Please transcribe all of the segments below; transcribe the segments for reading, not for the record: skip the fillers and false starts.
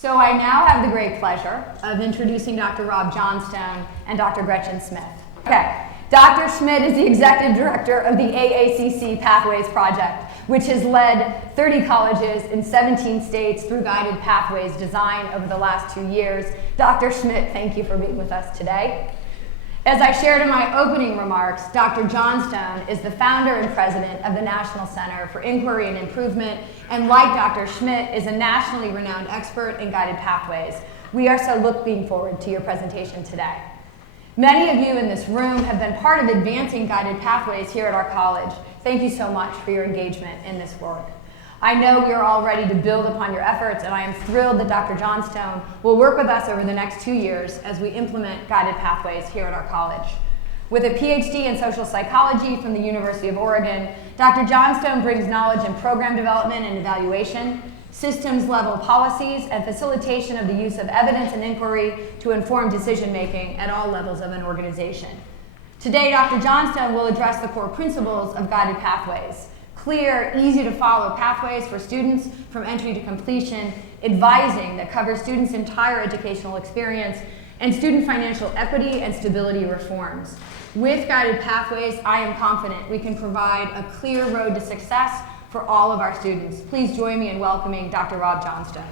So I now have the great pleasure of introducing Dr. Rob Johnstone and Dr. Gretchen Smith. Okay, Dr. Schmidt is the Executive Director of the AACC Pathways Project, which has led 30 colleges in 17 states through guided pathways design over the last 2 years. Dr. Schmidt, thank you for being with us today. As I shared in my opening remarks, Dr. Johnstone is the founder and president of the National Center for Inquiry and Improvement, and like Dr. Schmidt, is a nationally renowned expert in guided pathways. We are so looking forward to your presentation today. Many of you in this room have been part of advancing guided pathways here at our college. Thank you so much for your engagement in this work. I know we are all ready to build upon your efforts, and I am thrilled that Dr. Johnstone will work with us over the next 2 years as we implement guided pathways here at our college. With a PhD in social psychology from the University of Oregon, Dr. Johnstone brings knowledge in program development and evaluation, systems-level policies, and facilitation of the use of evidence and inquiry to inform decision-making at all levels of an organization. Today, Dr. Johnstone will address the core principles of guided pathways: clear, easy-to-follow pathways for students from entry to completion, advising that covers students' entire educational experience, and student financial equity and stability reforms. With guided pathways, I am confident we can provide a clear road to success for all of our students. Please join me in welcoming Dr. Rob Johnstone.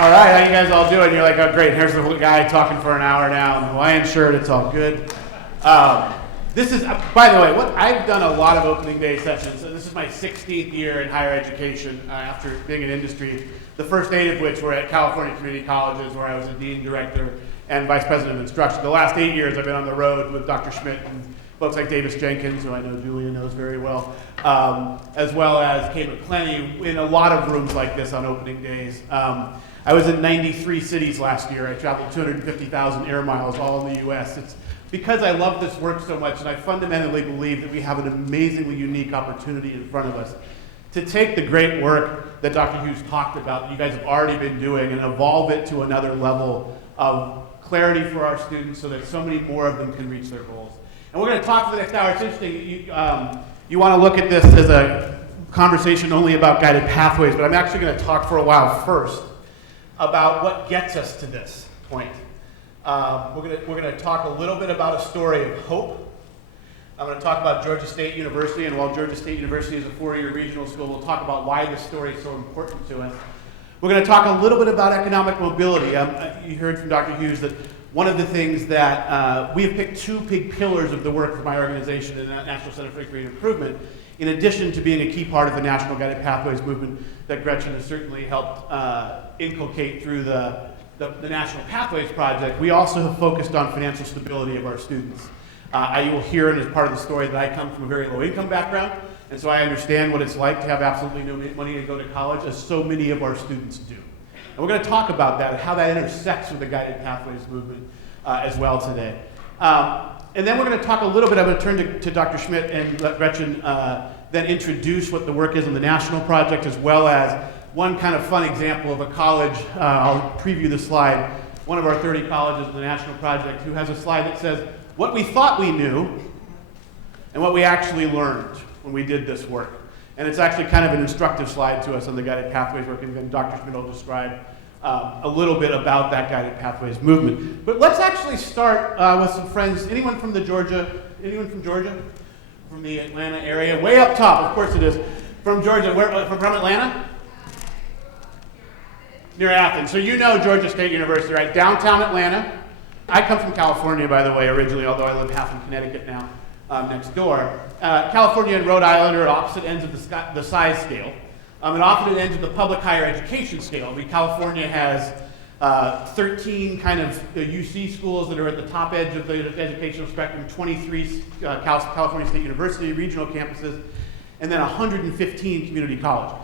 All right, how you guys all doing? You're like, oh great, here's the guy talking for an hour now in a Hawaiian shirt, it's all good. This is, by the way, I've done a lot of opening day sessions, so this is my 16th year in higher education after being in industry, the first 8 of which were at California Community Colleges, where I was a dean, director, and vice president of instruction. The last 8 years I've been on the road with Dr. Schmidt and folks like Davis Jenkins, who I know Julia knows very well, as well as Kate McClenny, in a lot of rooms like this on opening days. I was in 93 cities last year. I traveled 250,000 air miles all in the US. It's because I love this work so much, and I fundamentally believe that we have an amazingly unique opportunity in front of us to take the great work that Dr. Hughes talked about, that you guys have already been doing, and evolve it to another level of clarity for our students so that so many more of them can reach their goals. And we're going to talk for the next hour. It's interesting, you want to look at this as a conversation only about guided pathways, but I'm actually going to talk for a while first about what gets us to this point. We're going to talk a little bit about a story of hope. I'm going to talk about Georgia State University, and while Georgia State University is a 4-year regional school, we'll talk about why this story is so important to us. We're going to talk a little bit about economic mobility. You heard from Dr. Hughes that one of the things that we have picked 2 big pillars of the work of my organization, the National Center for Inquiry and Improvement, in addition to being a key part of the National Guided Pathways movement that Gretchen has certainly helped inculcate through the National Pathways Project. We also have focused on financial stability of our students. You will hear it as part of the story that I come from a very low income background, and so I understand what it's like to have absolutely no money to go to college, as so many of our students do. And we're going to talk about that and how that intersects with the Guided Pathways movement as well today. And then we're going to talk a little bit, I'm going to turn to Dr. Schmidt and let Gretchen then introduce what the work is on the national project, as well as one kind of fun example of a college. I'll preview the slide. One of our 30 colleges in the national project who has a slide that says what we thought we knew and what we actually learned when we did this work. And it's actually kind of an instructive slide to us on the Guided Pathways work, and then Dr. Schmidt will describe a little bit about that Guided Pathways movement. But let's actually start with some friends. Anyone from Georgia? From the Atlanta area? Way up top, of course it is. From Georgia, from Atlanta? Near Athens. So you know Georgia State University, right? Downtown Atlanta. I come from California, by the way, originally, although I live half in Connecticut now, next door. California and Rhode Island are at opposite ends of the size scale, and opposite ends of the public higher education scale. California has 13 kind of UC schools that are at the top edge of the educational spectrum, 23 California State University regional campuses, and then 115 community colleges,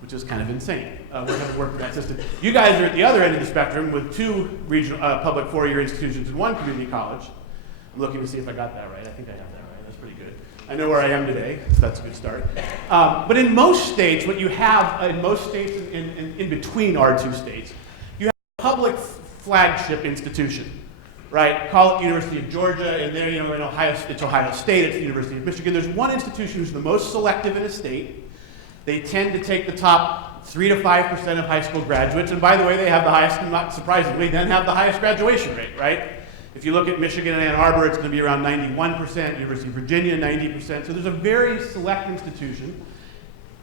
which is kind of insane. We're going to work with that system. You guys are at the other end of the spectrum with 2 regional, public 4-year institutions and 1 community college. I'm looking to see if I got that right. I think I have that right. That's pretty good. I know where I am today, so that's a good start. But in most states, what you have, in most states in between our 2 states, you have a public flagship institution, right? Call it the University of Georgia, and then, in Ohio, it's Ohio State, it's the University of Michigan. There's one institution who's the most selective in a state. They tend to take the top 3 to 5% of high school graduates, and by the way, they have the highest, not surprisingly, then have the highest graduation rate, right? If you look at Michigan and Ann Arbor, it's going to be around 91%, University of Virginia, 90%. So there's a very select institution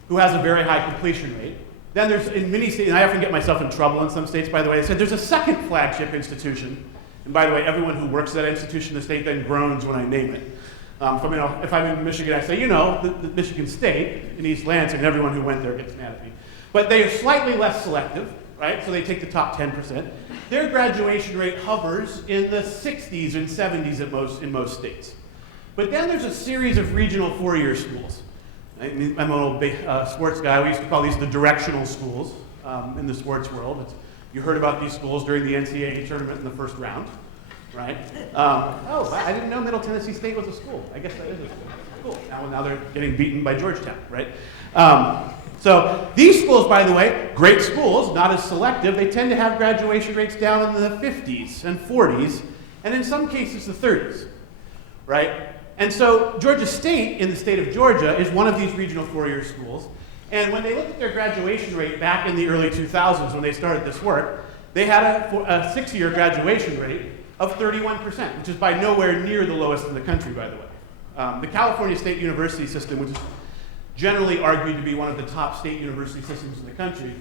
who has a very high completion rate. Then there's, in many states, and I often get myself in trouble in some states, by the way, I said there's a second flagship institution. And by the way, everyone who works at that institution in the state then groans when I name it. If I'm in Michigan, I say, the Michigan State in East Lansing, and everyone who went there gets mad at me. But they are slightly less selective, right? So they take the top 10%. Their graduation rate hovers in the 60s and 70s in most states. But then there's a series of regional four-year schools. I'm an old sports guy. We used to call these the directional schools in the sports world. You heard about these schools during the NCAA tournament in the first round, right? I didn't know Middle Tennessee State was a school. I guess that is a school. Now they're getting beaten by Georgetown, right? So these schools, by the way, great schools, not as selective. They tend to have graduation rates down in the 50s and 40s, and in some cases the 30s, right? And so Georgia State in the state of Georgia is one of these regional four-year schools. And when they looked at their graduation rate back in the early 2000s when they started this work, they had a six-year graduation rate of 31%, which is by nowhere near the lowest in the country, by the way. The California State University system, which is generally argued to be one of the top state university systems in the country,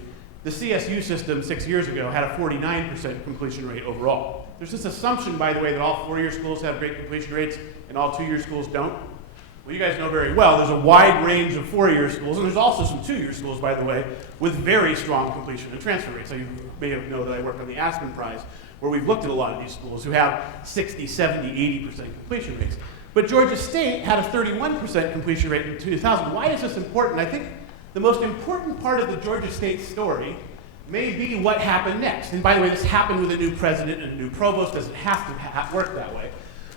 the CSU system 6 years ago had a 49% completion rate overall. There's this assumption, by the way, that all four-year schools have great completion rates and all two-year schools don't. Well, you guys know very well, there's a wide range of four-year schools, and there's also some two-year schools, by the way, with very strong completion and transfer rates. So you may know that I work on the Aspen Prize, where we've looked at a lot of these schools who have 60, 70, 80% completion rates. But Georgia State had a 31% completion rate in 2000. Why is this important? I think the most important part of the Georgia State story may be what happened next. And by the way, this happened with a new president and a new provost. Doesn't have to work that way.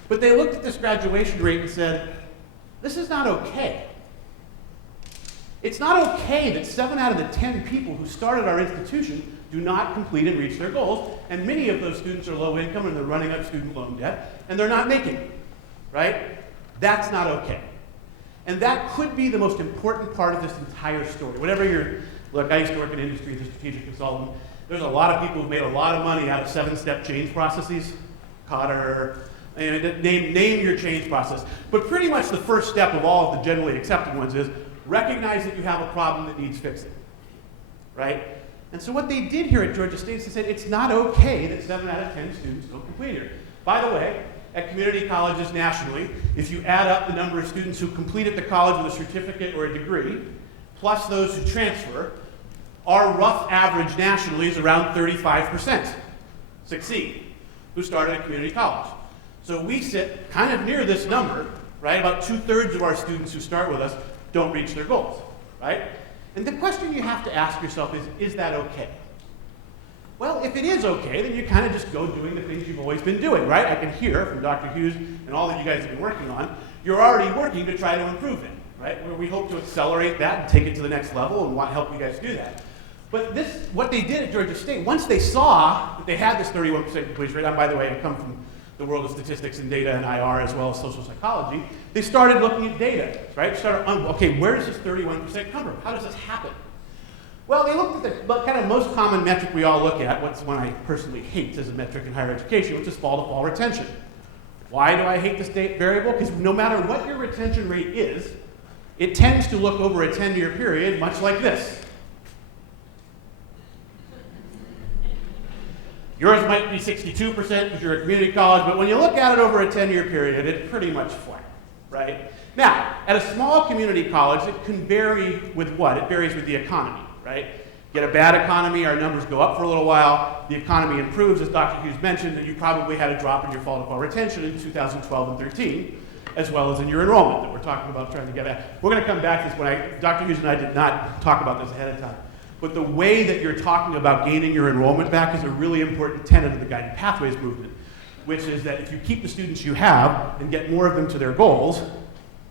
But they looked at this graduation rate and said, this is not okay. It's not okay that 7 out of the 10 people who started our institution do not complete and reach their goals, and many of those students are low income and they're running up student loan debt, and they're not making it, right? That's not okay. And that could be the most important part of this entire story. Look, I used to work in industry as a strategic consultant. There's a lot of people who've made a lot of money out of 7-step change processes, Cotter, and name your change process. But pretty much the first step of all of the generally accepted ones is recognize that you have a problem that needs fixing, right? And so what they did here at Georgia State is they said it's not okay that 7 out of 10 students don't complete it. By the way, at community colleges nationally, if you add up the number of students who complete at the college with a certificate or a degree, plus those who transfer, our rough average nationally is around 35% succeed who started at community college. So we sit kind of near this number, right? About 2/3 of our students who start with us don't reach their goals, right? And the question you have to ask yourself is that okay? Well, if it is okay, then you kind of just go doing the things you've always been doing, right? I can hear from Dr. Hughes and all that you guys have been working on, you're already working to try to improve it, right? Where we hope to accelerate that and take it to the next level and help you guys do that. But what they did at Georgia State, once they saw that they had this 31% completion rate, and by the way, I come from the world of statistics and data and IR as well as social psychology, they started looking at data, right? Okay, where does this 31% come from? How does this happen? Well, they looked at the kind of most common metric we all look at, what's one I personally hate as a metric in higher education, which is fall-to-fall retention. Why do I hate this variable? Because no matter what your retention rate is, it tends to look over a 10-year period much like this. Yours might be 62% because you're a community college, but when you look at it over a 10-year period, it's pretty much flat, right? Now, at a small community college, it can vary with what? It varies with the economy, right? Get a bad economy, our numbers go up for a little while, the economy improves, as Dr. Hughes mentioned, and you probably had a drop in your fall-to-fall retention in 2012 and 13, as well as in your enrollment that we're talking about trying to get at. We're going to come back to this Dr. Hughes and I did not talk about this ahead of time. But the way that you're talking about gaining your enrollment back is a really important tenet of the Guided Pathways movement, which is that if you keep the students you have and get more of them to their goals,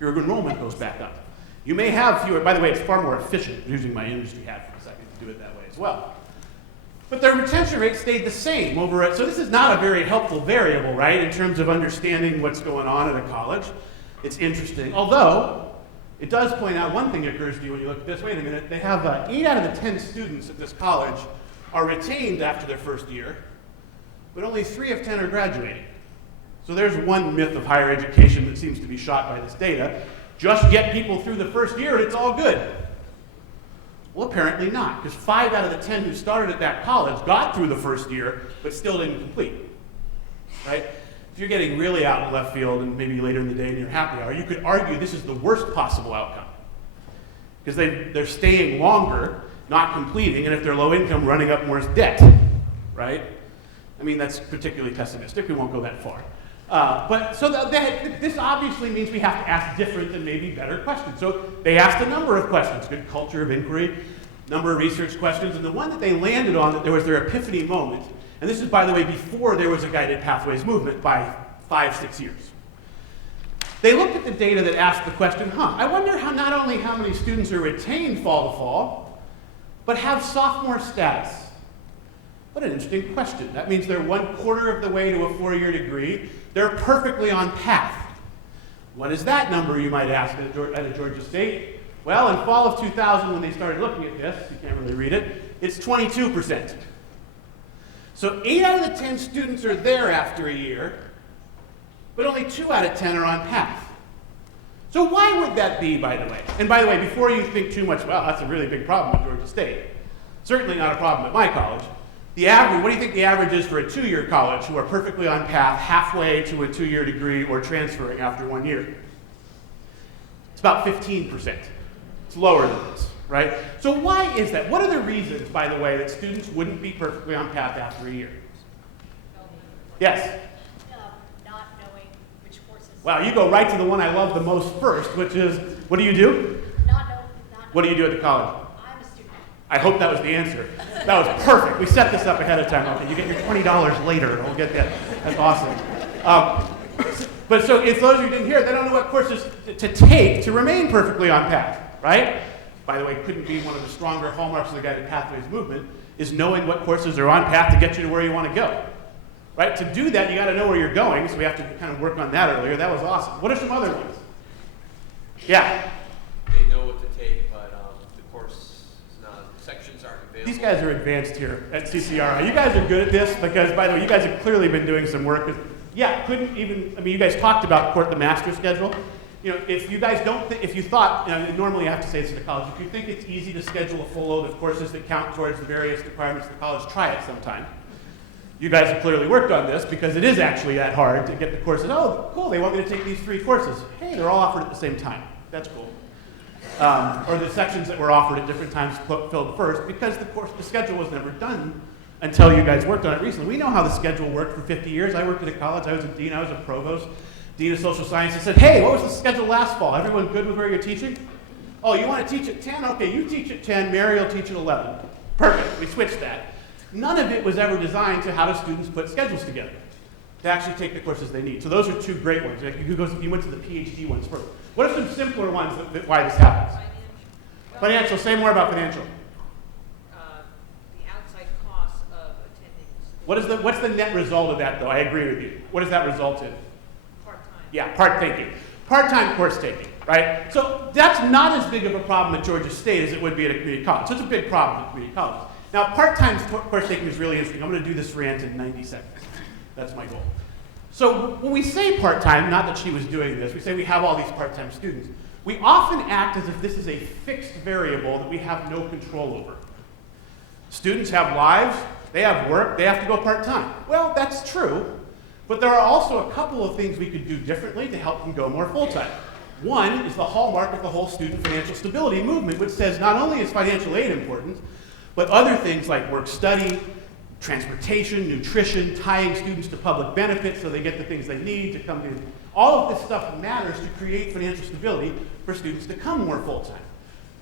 your enrollment goes back up. You may have fewer, by the way, it's far more efficient, using my industry hat for a second, to do it that way as well. But their retention rate stayed the same over it. So this is not a very helpful variable, right, in terms of understanding what's going on at a college. It's interesting. Although, it does point out one thing occurs to you when you look at this. Wait a minute, they have 8 out of the 10 students at this college are retained after their first year, but only 3 of 10 are graduating. So there's one myth of higher education that seems to be shot by this data. Just get people through the first year and it's all good. Well, apparently not, because 5 out of the 10 who started at that college got through the first year, but still didn't complete, right? If you're getting really out in left field and maybe later in the day in your happy hour, you could argue this is the worst possible outcome, because they're staying longer, not completing, and if they're low income, running up more debt, right? I mean, that's particularly pessimistic. We won't go that far. This obviously means we have to ask different and maybe better questions. So they asked a number of questions, good culture of inquiry, number of research questions, and the one that they landed on, that there was their epiphany moment, and this is, by the way, before there was a guided pathways movement by 5-6 years. They looked at the data that asked the question, I wonder how not only how many students are retained fall to fall, but have sophomore status. What an interesting question. That means they're 1/4 of the way to a 4-year degree. They're perfectly on path. What is that number, you might ask, at a Georgia State? Well, in fall of 2000, when they started looking at this, you can't really read it, it's 22%. So 8 out of the 10 students are there after a year, but only 2 out of 10 are on path. So why would that be, by the way? And by the way, before you think too much, well, that's a really big problem at Georgia State. Certainly not a problem at my college. The average, what do you think the average is for a 2-year college who are perfectly on path halfway to a 2-year degree or transferring after 1 year? It's about 15%. It's lower than this, right? So why is that? What are the reasons, by the way, that students wouldn't be perfectly on path after a year? Yes? Not knowing which courses. Wow, you go right to the one I love the most first, which is, what do you do? What do you do at the college? I'm a student. I hope that was the answer. That was perfect. We set this up ahead of time. Okay, you get your $20 later, and we'll get that. That's awesome. But so if those of you who didn't hear it, they don't know what courses to take to remain perfectly on path, right? By the way, couldn't be one of the stronger hallmarks of the guided pathways movement is knowing what courses are on path to get you to where you want to go, right? To do that, you got to know where you're going, so we have to kind of work on that earlier. That was awesome. What are some other ones? Yeah? They know what to take, but the course is not, sections aren't available. These guys are advanced here at CCRI. You guys are good at this because, by the way, you guys have clearly been doing some work. Yeah, couldn't even, I mean, you guys talked about the master schedule. You know, if you guys don't think, if you thought, you know, normally I have to say this to the college, if you think it's easy to schedule a full load of courses that count towards the various requirements of the college, try it sometime. You guys have clearly worked on this because it is actually that hard to get the courses. Oh, cool, they want me to take these 3 courses. Hey, they're all offered at the same time. That's cool. Or the sections that were offered at different times filled first because the schedule was never done until you guys worked on it recently. We know how the schedule worked for 50 years. I worked at a college. I was a dean. I was a provost, dean of social sciences. Said, hey, what was the schedule last fall? Everyone good with where you're teaching? Oh, you want to teach at 10? Okay, you teach at 10. Mary will teach at 11. Perfect. We switched that. None of it was ever designed to how do students put schedules together to actually take the courses they need. So those are 2 great ones. You went to the PhD ones first. What are some simpler ones that why this happens? Financial. Say more about financial. The outside costs of attending. What's the net result of that, though? I agree with you. What does that result in? Part-time. Yeah, part-time course taking, right? So that's not as big of a problem at Georgia State as it would be at a community college. So it's a big problem at community college. Now, part-time course taking is really interesting. I'm going to do this rant in 90 seconds. That's my goal. So when we say part-time, not that she was doing this, we say we have all these part-time students. We often act as if this is a fixed variable that we have no control over. Students have lives, they have work, they have to go part-time. Well, that's true, but there are also a couple of things we could do differently to help them go more full-time. One is the hallmark of the whole student financial stability movement, which says not only is financial aid important, but other things like work-study, transportation, nutrition, tying students to public benefits so they get the things they need to come to. All of this stuff matters to create financial stability for students to come more full-time.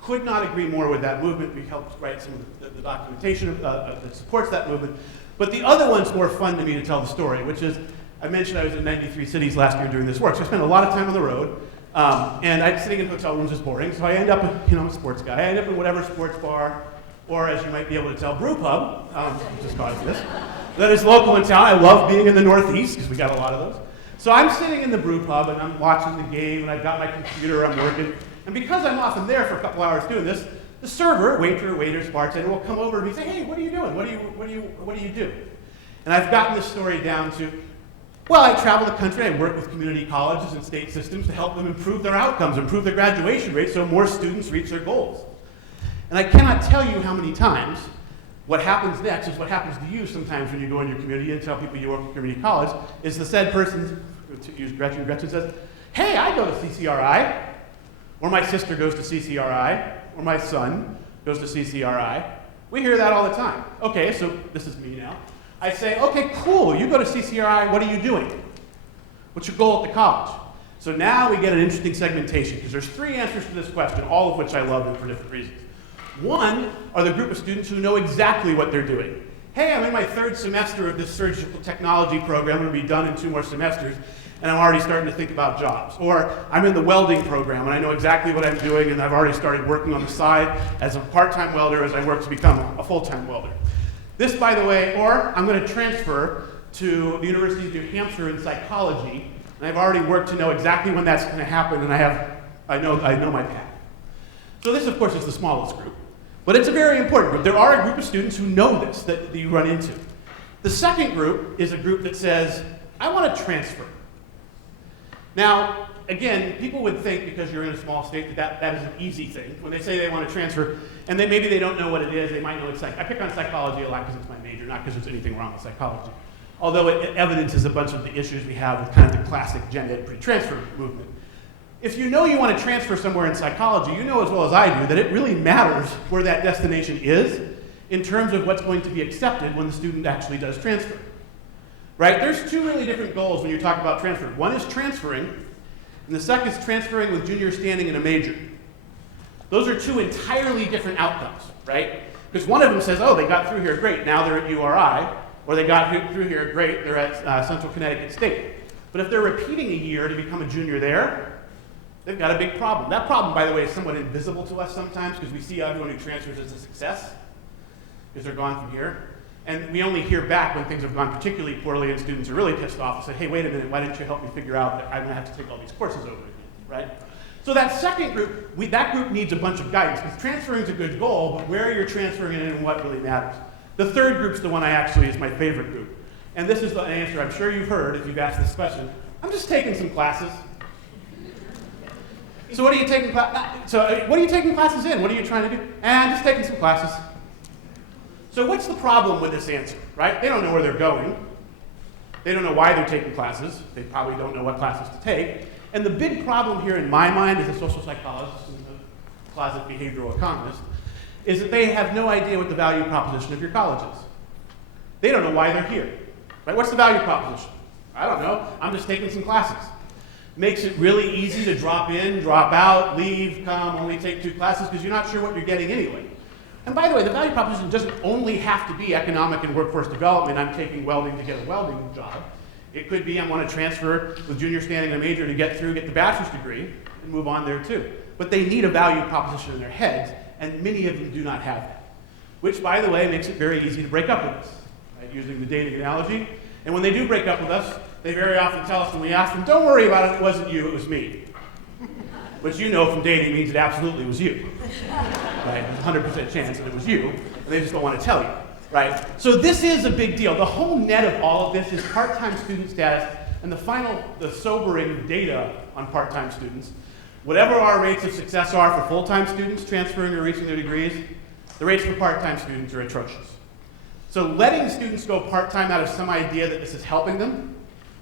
Could not agree more with that movement. We helped write some of the documentation that supports that movement. But the other one's more fun to me to tell the story, which is, I mentioned I was in 93 cities last year doing this work, so I spent a lot of time on the road. And sitting in hotel rooms is boring, so I end up, I'm a sports guy. I end up in whatever sports bar or as you might be able to tell, brew pub, just call it this, that is local in town. I love being in the Northeast because we got a lot of those. So I'm sitting in the brew pub and I'm watching the game and I've got my computer, I'm working. And because I'm often there for a couple hours doing this, the server, waiters, bartender will come over to me and say, hey, what are you doing? What do you do? And I've gotten this story down to, well, I travel the country, I work with community colleges and state systems to help them improve their outcomes, improve their graduation rates so more students reach their goals. And I cannot tell you how many times what happens next is what happens to you sometimes when you go in your community and tell people you work with community college, is the said person, to use Gretchen says, hey, I go to CCRI, or my sister goes to CCRI, or my son goes to CCRI. We hear that all the time. Okay, so this is me now. I say, okay, cool, you go to CCRI, what are you doing? What's your goal at the college? So now we get an interesting segmentation, because there's 3 answers to this question, all of which I love and for different reasons. One are the group of students who know exactly what they're doing. Hey, I'm in my 3rd semester of this surgical technology program, I'm going to be done in 2 more semesters, and I'm already starting to think about jobs. Or I'm in the welding program, and I know exactly what I'm doing, and I've already started working on the side as a part-time welder as I work to become a full-time welder. This, by the way, or I'm going to transfer to the University of New Hampshire in psychology, and I've already worked to know exactly when that's going to happen, and I know my path. So this, of course, is the smallest group. But it's a very important group. There are a group of students who know this, that you run into. The second group is a group that says, I want to transfer. Now, again, people would think because you're in a small state that is an easy thing. When they say they want to transfer, and maybe they don't know what it is, they might know it's I pick on psychology a lot because it's my major, not because there's anything wrong with psychology. Although it evidences a bunch of the issues we have with kind of the classic gen ed pre-transfer movement. If you know you want to transfer somewhere in psychology, you know as well as I do that it really matters where that destination is in terms of what's going to be accepted when the student actually does transfer. Right? There's 2 really different goals when you talk about transfer. One is transferring, and the second is transferring with junior standing in a major. Those are 2 entirely different outcomes, right? Because one of them says, oh, they got through here, great, now they're at URI, or they got through here, great, they're at Central Connecticut State. But if they're repeating a year to become a junior there, they've got a big problem. That problem, by the way, is somewhat invisible to us sometimes because we see everyone who transfers as a success because they're gone from here. And we only hear back when things have gone particularly poorly and students are really pissed off and say, hey, wait a minute, why didn't you help me figure out that I'm going to have to take all these courses over again, right? So that second group, that group needs a bunch of guidance because transferring is a good goal, but where you're transferring it and what really matters. The third group's the one is my favorite group. And this is the answer I'm sure you've heard if you've asked this question. I'm just taking some classes. So what are you taking classes in? What are you trying to do? I'm just taking some classes. So what's the problem with this answer, right? They don't know where they're going. They don't know why they're taking classes. They probably don't know what classes to take. And the big problem here in my mind as a social psychologist and a closet behavioral economist is that they have no idea what the value proposition of your college is. They don't know why they're here, right? What's the value proposition? I don't know. I'm just taking some classes. Makes it really easy to drop in, drop out, leave, come, only take 2 classes because you're not sure what you're getting anyway. And by the way, the value proposition doesn't only have to be economic and workforce development. I'm taking welding to get a welding job. It could be I want to transfer with junior standing in a major to get the bachelor's degree and move on there too. But they need a value proposition in their heads, and many of them do not have that. Which, by the way, makes it very easy to break up with us, right? Using the dating analogy. And when they do break up with us, they very often tell us when we ask them, don't worry about it, it wasn't you, it was me. Which you know from dating means it absolutely was you. Right? There's a 100% chance that it was you, and they just don't want to tell you. Right? So this is a big deal. The whole net of all of this is part-time student status, and the sobering data on part-time students. Whatever our rates of success are for full-time students transferring or reaching their degrees, the rates for part-time students are atrocious. So letting students go part-time out of some idea that this is helping them,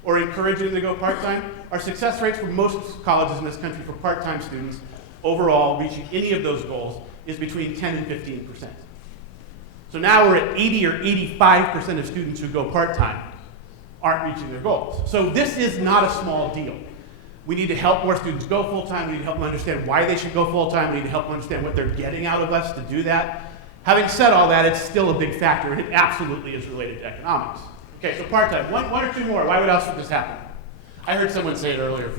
or encouraging them to go part-time, our success rates for most colleges in this country for part-time students overall reaching any of those goals is between 10 and 15%. So now we're at 80 or 85% of students who go part-time aren't reaching their goals. So this is not a small deal. We need to help more students go full-time. We need to help them understand why they should go full-time. We need to help them understand what they're getting out of us to do that. Having said all that, it's still a big factor, and it absolutely is related to economics. Okay, so part-time. One or 2 more. Why else would this happen? I heard someone say it earlier.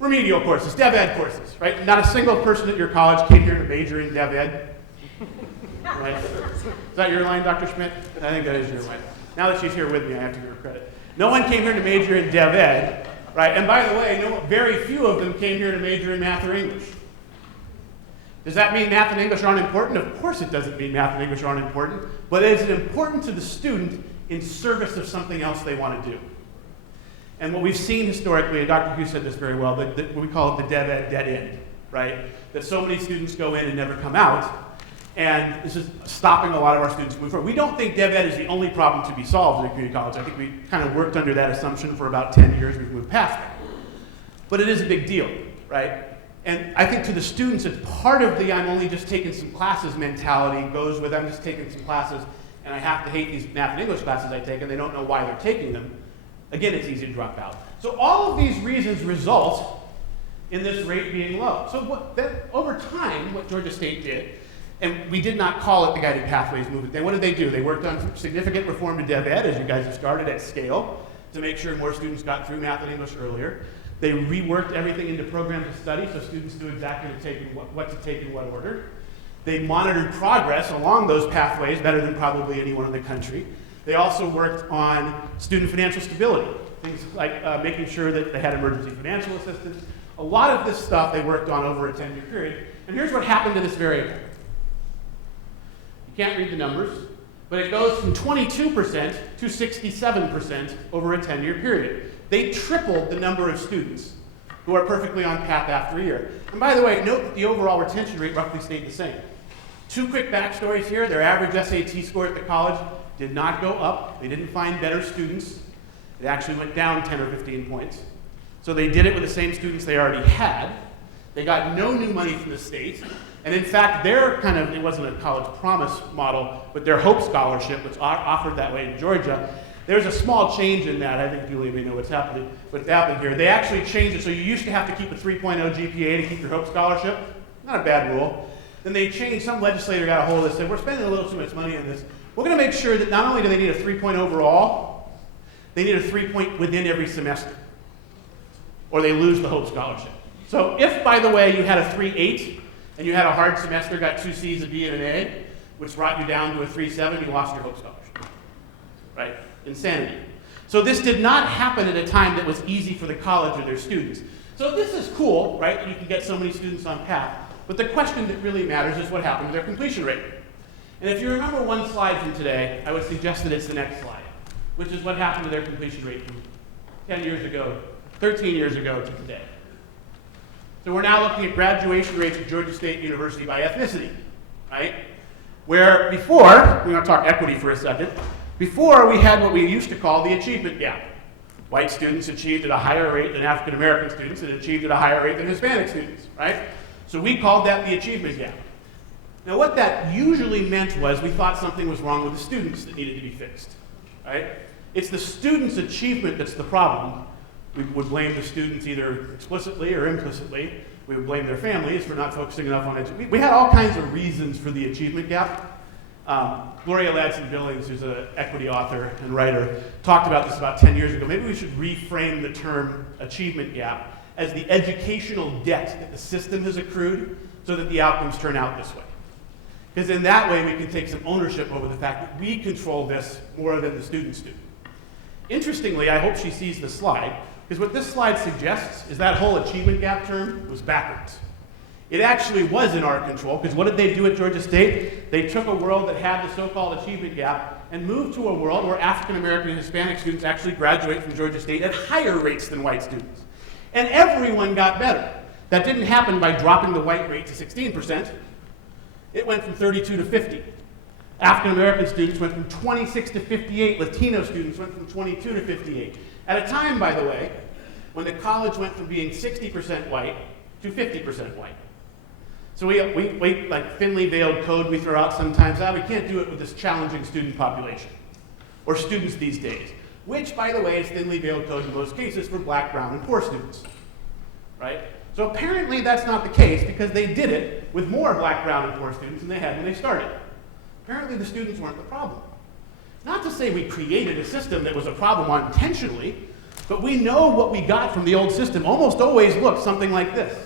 Remedial courses, Dev Ed courses, right? Not a single person at your college came here to major in Dev Ed. Right? Is that your line, Dr. Schmidt? I think that is your line. Now that she's here with me, I have to give her credit. No one came here to major in Dev Ed, right? And by the way, very few of them came here to major in math or English. Does that mean math and English aren't important? Of course it doesn't mean math and English aren't important, but is it important to the student in service of something else they want to do? And what we've seen historically, and Dr. Hughes said this very well, that we call it the Dev Ed dead end, right? That so many students go in and never come out, and this is stopping a lot of our students moving forward. We don't think Dev Ed is the only problem to be solved at a community college. I think we kind of worked under that assumption for about 10 years. We've moved past that. But it is a big deal, right? And I think to the students, it's part of the I'm only just taking some classes mentality goes with I'm just taking some classes and I have to hate these math and English classes I take and they don't know why they're taking them. Again, it's easy to drop out. So all of these reasons result in this rate being low. So over time, what Georgia State did, and we did not call it the Guided Pathways movement, then what did they do? They worked on significant reform to Dev Ed, as you guys have started at scale, to make sure more students got through math and English earlier. They reworked everything into programs of study so students knew exactly what to take in what order. They monitored progress along those pathways better than probably anyone in the country. They also worked on student financial stability, things like making sure that they had emergency financial assistance. A lot of this stuff they worked on over a 10-year period. And here's what happened to this variable. You can't read the numbers, but it goes from 22% to 67% over a 10-year period. They tripled the number of students who are perfectly on path after a year. And by the way, note that the overall retention rate roughly stayed the same. Two quick backstories here. Their average SAT score at the college did not go up. They didn't find better students. It actually went down 10 or 15 points. So they did it with the same students they already had. They got no new money from the state. And in fact, it wasn't a college promise model, but their Hope Scholarship, which offered that way in Georgia, there's a small change in that. I think Julie may know what's happening here. They actually changed it, so you used to have to keep a 3.0 GPA to keep your Hope Scholarship. Not a bad rule. Then they changed, some legislator got a hold of this and said, we're spending a little too much money on this. We're going to make sure that not only do they need a 3-point overall, they need a 3-point within every semester, or they lose the Hope Scholarship. So if, by the way, you had a 3.8 and you had a hard semester, got 2 C's, a D, and an A, which brought you down to a 3.7, you lost your Hope Scholarship, right? Insanity. So this did not happen at a time that was easy for the college or their students. So this is cool, right, that you can get so many students on path. But the question that really matters is what happened to their completion rate. And if you remember one slide from today, I would suggest that it's the next slide, which is what happened to their completion rate from 10 years ago, 13 years ago to today. So we're now looking at graduation rates at Georgia State University by ethnicity, right? Where before, we're going to talk equity for a second, before we had what we used to call the achievement gap. White students achieved at a higher rate than African American students and achieved at a higher rate than Hispanic students, right? So we called that the achievement gap. Now what that usually meant was we thought something was wrong with the students that needed to be fixed, right? It's the students' achievement that's the problem. We would blame the students either explicitly or implicitly. We would blame their families for not focusing enough on education. We had all kinds of reasons for the achievement gap. Gloria Ladson-Billings, who's an equity author and writer, talked about this about 10 years ago. Maybe we should reframe the term achievement gap as the educational debt that the system has accrued so that the outcomes turn out this way. Because in that way, we can take some ownership over the fact that we control this more than the students do. Interestingly, I hope she sees the slide, because what this slide suggests is that whole achievement gap term was backwards. It actually was in our control, because what did they do at Georgia State? They took a world that had the so-called achievement gap and moved to a world where African American and Hispanic students actually graduate from Georgia State at higher rates than white students. And everyone got better. That didn't happen by dropping the white rate to 16%. It went from 32 to 50. African American students went from 26 to 58. Latino students went from 22 to 58. At a time, by the way, when the college went from being 60% white to 50% white. So we like thinly veiled code we throw out sometimes. We can't do it with this challenging student population, or students these days, which, by the way, is thinly veiled code in most cases for black, brown, and poor students, right? So apparently that's not the case, because they did it with more black, brown, and poor students than they had when they started. Apparently the students weren't the problem. Not to say we created a system that was a problem unintentionally, but we know what we got from the old system almost always looked something like this.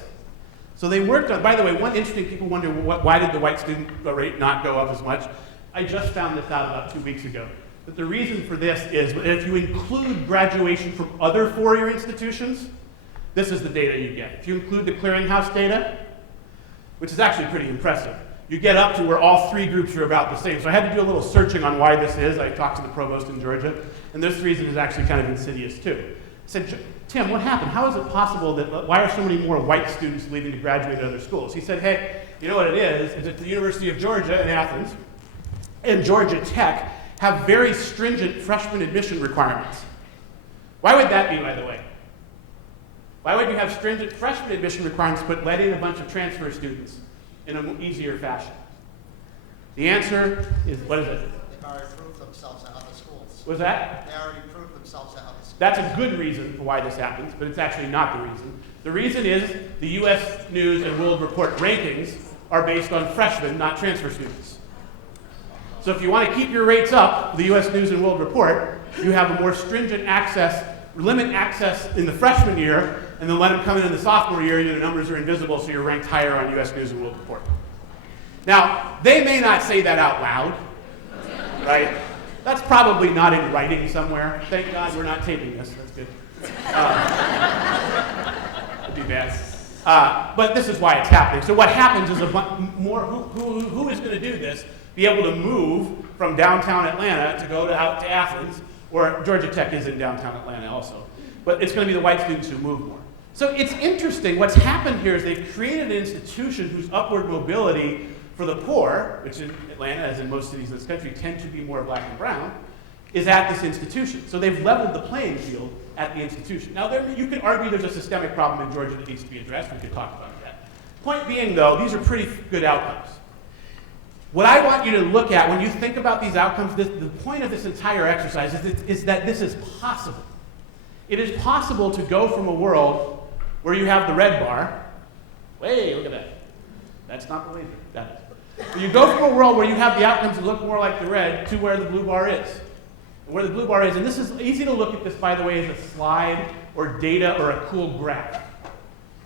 So they worked on, by the way, one interesting, people wonder why did the white student rate not go up as much? I just found this out about 2 weeks ago. But the reason for this is if you include graduation from other four-year institutions, this is the data you get. If you include the clearinghouse data, which is actually pretty impressive, you get up to where all three groups are about the same. So I had to do a little searching on why this is. I talked to the provost in Georgia, and this reason is actually kind of insidious too. I said, Tim, what happened? How is it possible that, why are so many more white students leaving to graduate at other schools? He said, hey, you know what it is at the University of Georgia in Athens and Georgia Tech have very stringent freshman admission requirements. Why would that be, by the way? Why would you have stringent freshman admission requirements but let in a bunch of transfer students in an easier fashion? The answer is, what is it? They've already proved themselves at other schools. What's that? They already proved themselves at other schools. That's a good reason for why this happens, but it's actually not the reason. The reason is the U.S. News and World Report rankings are based on freshmen, not transfer students. So if you want to keep your rates up, the U.S. News and World Report, you have a more stringent access, limit access in the freshman year, and then let them come in the sophomore year, and your numbers are invisible, so you're ranked higher on U.S. News and World Report. Now, they may not say that out loud, right? That's probably not in writing somewhere. Thank God we're not taping this. That's good. It'd be bad. But this is why it's happening. So what happens is a bunch more, who is going to do this, be able to move from downtown Atlanta to go out to Athens, or Georgia Tech is in downtown Atlanta also. But it's going to be the white students who move more. So it's interesting. What's happened here is they've created an institution whose upward mobility for the poor, which in Atlanta, as in most cities in this country, tend to be more black and brown, is at this institution. So they've leveled the playing field at the institution. Now, you could argue there's a systemic problem in Georgia that needs to be addressed. We could talk about that. Point being, though, these are pretty good outcomes. What I want you to look at when you think about these outcomes, the point of this entire exercise is that this is possible. It is possible to go from a world where you have the red bar. Hey, look at that. That's not the laser. That is. You go from a world where you have the outcomes that look more like the red to where the blue bar is. And where the blue bar is, and this is easy to look at this, by the way, as a slide or data or a cool graph.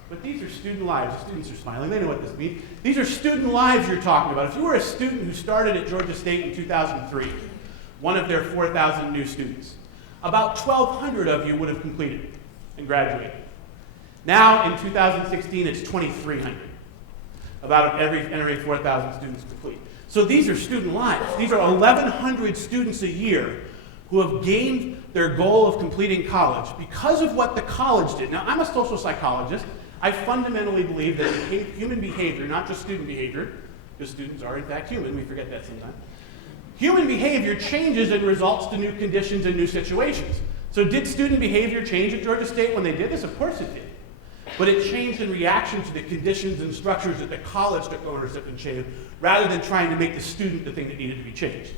But these are student lives. The students are smiling. They know what this means. These are student lives you're talking about. If you were a student who started at Georgia State in 2003, one of their 4,000 new students, about 1,200 of you would have completed and graduated. Now, in 2016, it's 2,300. About every 4,000 students complete. So these are student lives. These are 1,100 students a year who have gained their goal of completing college because of what the college did. Now, I'm a social psychologist. I fundamentally believe that human behavior, not just student behavior, because students are in fact human, we forget that sometimes. Human behavior changes and results to new conditions and new situations. So did student behavior change at Georgia State when they did this? Of course it did. But it changed in reaction to the conditions and structures that the college took ownership and changed, rather than trying to make the student the thing that needed to be changed.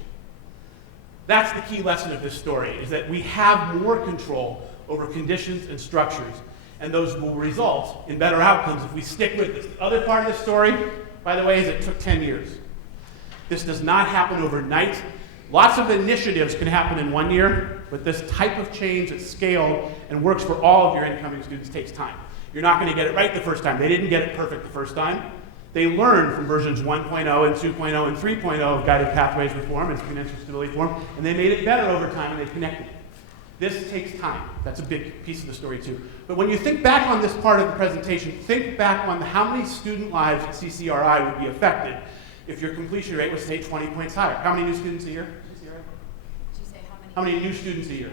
That's the key lesson of this story, is that we have more control over conditions and structures, and those will result in better outcomes if we stick with this. The other part of the story, by the way, is it took 10 years. This does not happen overnight. Lots of initiatives can happen in 1 year, but this type of change at scale and works for all of your incoming students takes time. You're not going to get it right the first time. They didn't get it perfect the first time. They learned from versions 1.0 and 2.0 and 3.0 of Guided Pathways Reform and Financial Stability Reform, and they made it better over time, and they connected it. This takes time. That's a big piece of the story, too. But when you think back on this part of the presentation, think back on how many student lives at CCRI would be affected if your completion rate was, say, 20 points higher. How many new students a year? Did you say How many new students a year?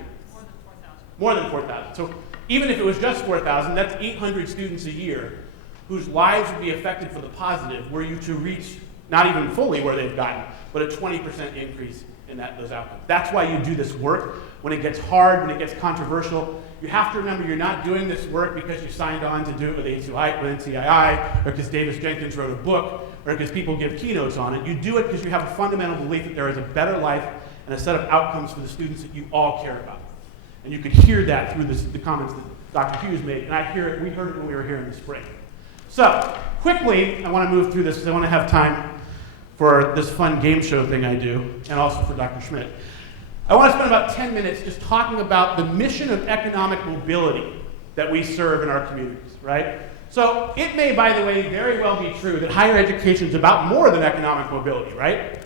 More than 4,000. More than 4,000. So even if it was just 4,000, that's 800 students a year whose lives would be affected for the positive were you to reach, not even fully where they've gotten, but a 20% increase in those outcomes. That's why you do this work. When it gets hard, when it gets controversial, you have to remember you're not doing this work because you signed on to do it with NCII, or because Davis Jenkins wrote a book, or because people give keynotes on it. You do it because you have a fundamental belief that there is a better life and a set of outcomes for the students that you all care about. And you could hear that through the comments that Dr. Hughes made, and we heard it when we were here in the spring. So, quickly, I want to move through this because I want to have time for this fun game show thing I do, and also for Dr. Schmidt. I want to spend about 10 minutes just talking about the mission of economic mobility that we serve in our communities, right? So it may, by the way, very well be true that higher education is about more than economic mobility, right?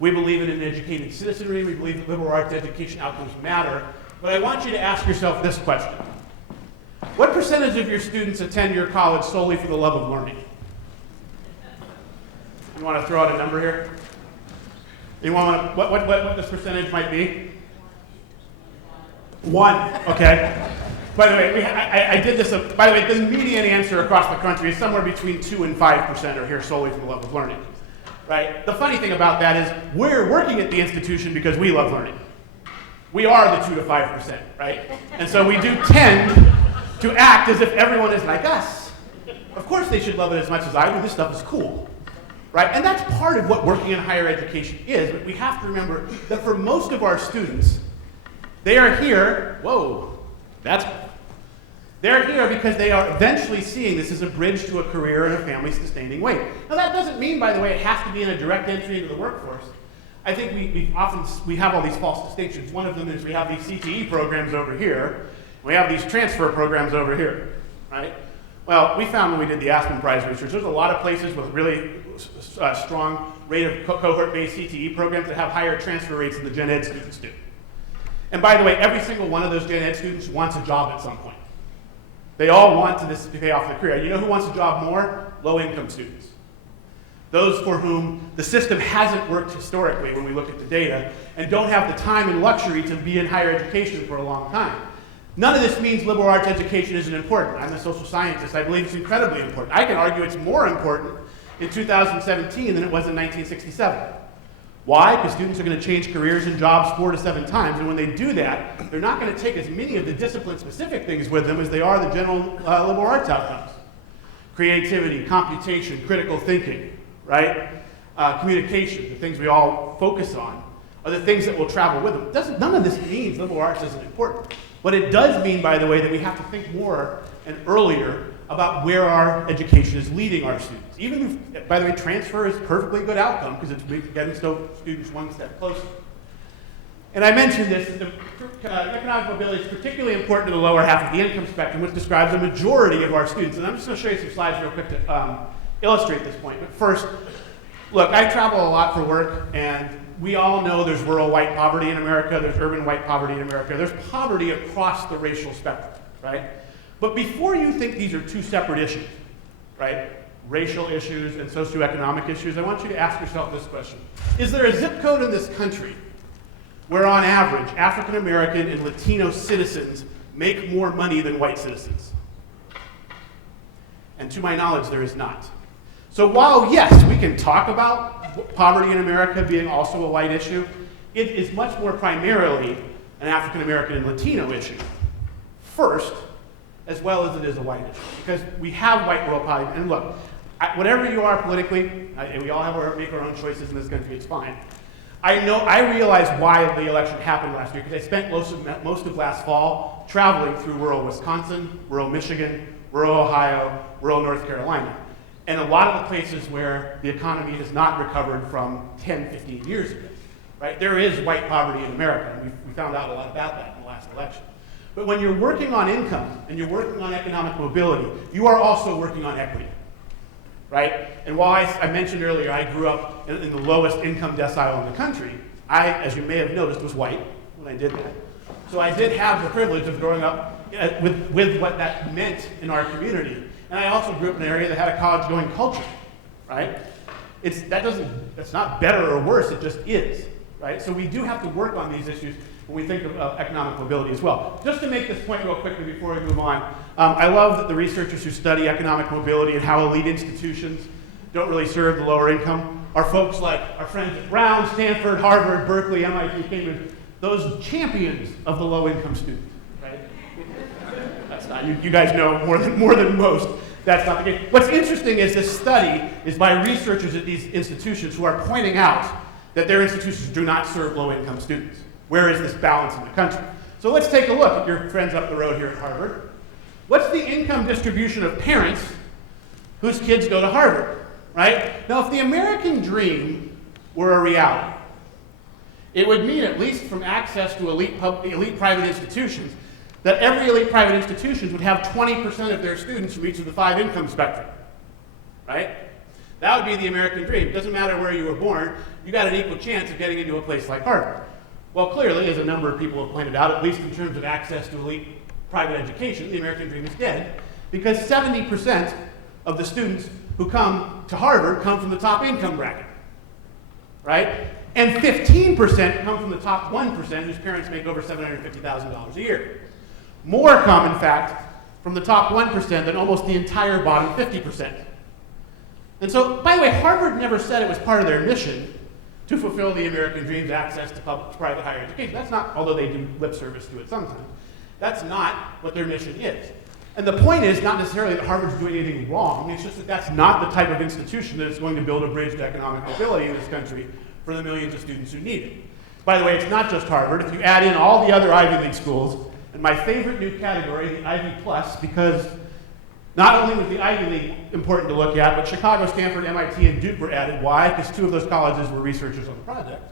We believe in an educated citizenry. We believe that liberal arts education outcomes matter. But I want you to ask yourself this question. What percentage of your students attend your college solely for the love of learning? You want to throw out a number here? You want to, what this percentage might be? 1, okay. By the way, I did this, by the way, the median answer across the country is somewhere between 2 and 5% are here solely for the love of learning, right? The funny thing about that is we're working at the institution because we love learning. We are the 2 to 5%, right? And so we do tend to act as if everyone is like us. Of course they should love it as much as I do. This stuff is cool, right? And that's part of what working in higher education is, but we have to remember that for most of our students, they are here, they're here because they are eventually seeing this as a bridge to a career and a family-sustaining way. Now that doesn't mean, by the way, it has to be in a direct entry into the workforce. I think we have all these false distinctions. One of them is we have these CTE programs over here, we have these transfer programs over here, right? Well, we found when we did the Aspen Prize research, there's a lot of places with really strong rate of cohort-based CTE programs that have higher transfer rates than the gen ed students do. And by the way, every single one of those gen ed students wants a job at some point. They all want to pay off their career. You know who wants a job more? Low-income students. Those for whom the system hasn't worked historically when we look at the data and don't have the time and luxury to be in higher education for a long time. None of this means liberal arts education isn't important. I'm a social scientist. I believe it's incredibly important. I can argue it's more important in 2017 than it was in 1967. Why? Because students are going to change careers and jobs 4 to 7 times, and when they do that, they're not going to take as many of the discipline-specific things with them as they are the general liberal arts outcomes. Creativity, computation, critical thinking, right? Communication, the things we all focus on, are the things that will travel with them. None of this means liberal arts isn't important. But it does mean, by the way, that we have to think more and earlier about where our education is leading our students. Even if, by the way, transfer is a perfectly good outcome because it's getting students one step closer. And I mentioned this, economic mobility is particularly important to the lower half of the income spectrum, which describes the majority of our students. And I'm just going to show you some slides real quick to illustrate this point. But first, look, I travel a lot for work, and we all know there's rural white poverty in America, there's urban white poverty in America, there's poverty across the racial spectrum, right? But before you think these are two separate issues, right? Racial issues and socioeconomic issues, I want you to ask yourself this question. Is there a zip code in this country where on average, African American and Latino citizens make more money than white citizens? And to my knowledge, there is not. So while, yes, we can talk about poverty in America being also a white issue, it is much more primarily an African American and Latino issue first, as well as it is a white issue. Because we have white rural poverty, and look, whatever you are politically, and we all make our own choices in this country, it's fine. I realize why the election happened last year, because I spent most of last fall traveling through rural Wisconsin, rural Michigan, rural Ohio, rural North Carolina. And a lot of the places where the economy has not recovered from 10, 15 years ago, right? There is white poverty in America, and we found out a lot about that in the last election. But when you're working on income and you're working on economic mobility, you are also working on equity, right? And while I mentioned earlier, I grew up in the lowest income decile in the country, I, as you may have noticed, was white when I did that. So I did have the privilege of growing up with what that meant in our community. And I also grew up in an area that had a college-going culture, right? That's not better or worse, it just is, right? So we do have to work on these issues when we think of economic mobility as well. Just to make this point real quickly before we move on, I love that the researchers who study economic mobility and how elite institutions don't really serve the lower income are folks like our friends at Brown, Stanford, Harvard, Berkeley, MIT, Cambridge, those champions of the low-income student, right? That's not, you guys know more than most. That's not the case. What's interesting is this study is by researchers at these institutions who are pointing out that their institutions do not serve low-income students. Where is this balance in the country? So let's take a look at your friends up the road here at Harvard. What's the income distribution of parents whose kids go to Harvard, right? Now, if the American dream were a reality, it would mean, at least from access to elite private institutions, that every elite private institution would have 20% of their students from each of the 5 income spectrum, right? That would be the American dream. It doesn't matter where you were born, you got an equal chance of getting into a place like Harvard. Well, clearly, as a number of people have pointed out, at least in terms of access to elite private education, the American dream is dead, because 70% of the students who come to Harvard come from the top income bracket, right? And 15% come from the top 1% whose parents make over $750,000 a year. More come, in fact, from the top 1% than almost the entire bottom 50%. And so, by the way, Harvard never said it was part of their mission to fulfill the American dream's access to private higher education. That's not, although they do lip service to it sometimes, that's not what their mission is. And the point is not necessarily that Harvard's doing anything wrong, it's just that that's not the type of institution that is going to build a bridge to economic mobility in this country for the millions of students who need it. By the way, it's not just Harvard. If you add in all the other Ivy League schools, and my favorite new category, the Ivy Plus, because not only was the Ivy League important to look at, but Chicago, Stanford, MIT, and Duke were added. Why? Because 2 of those colleges were researchers on the project.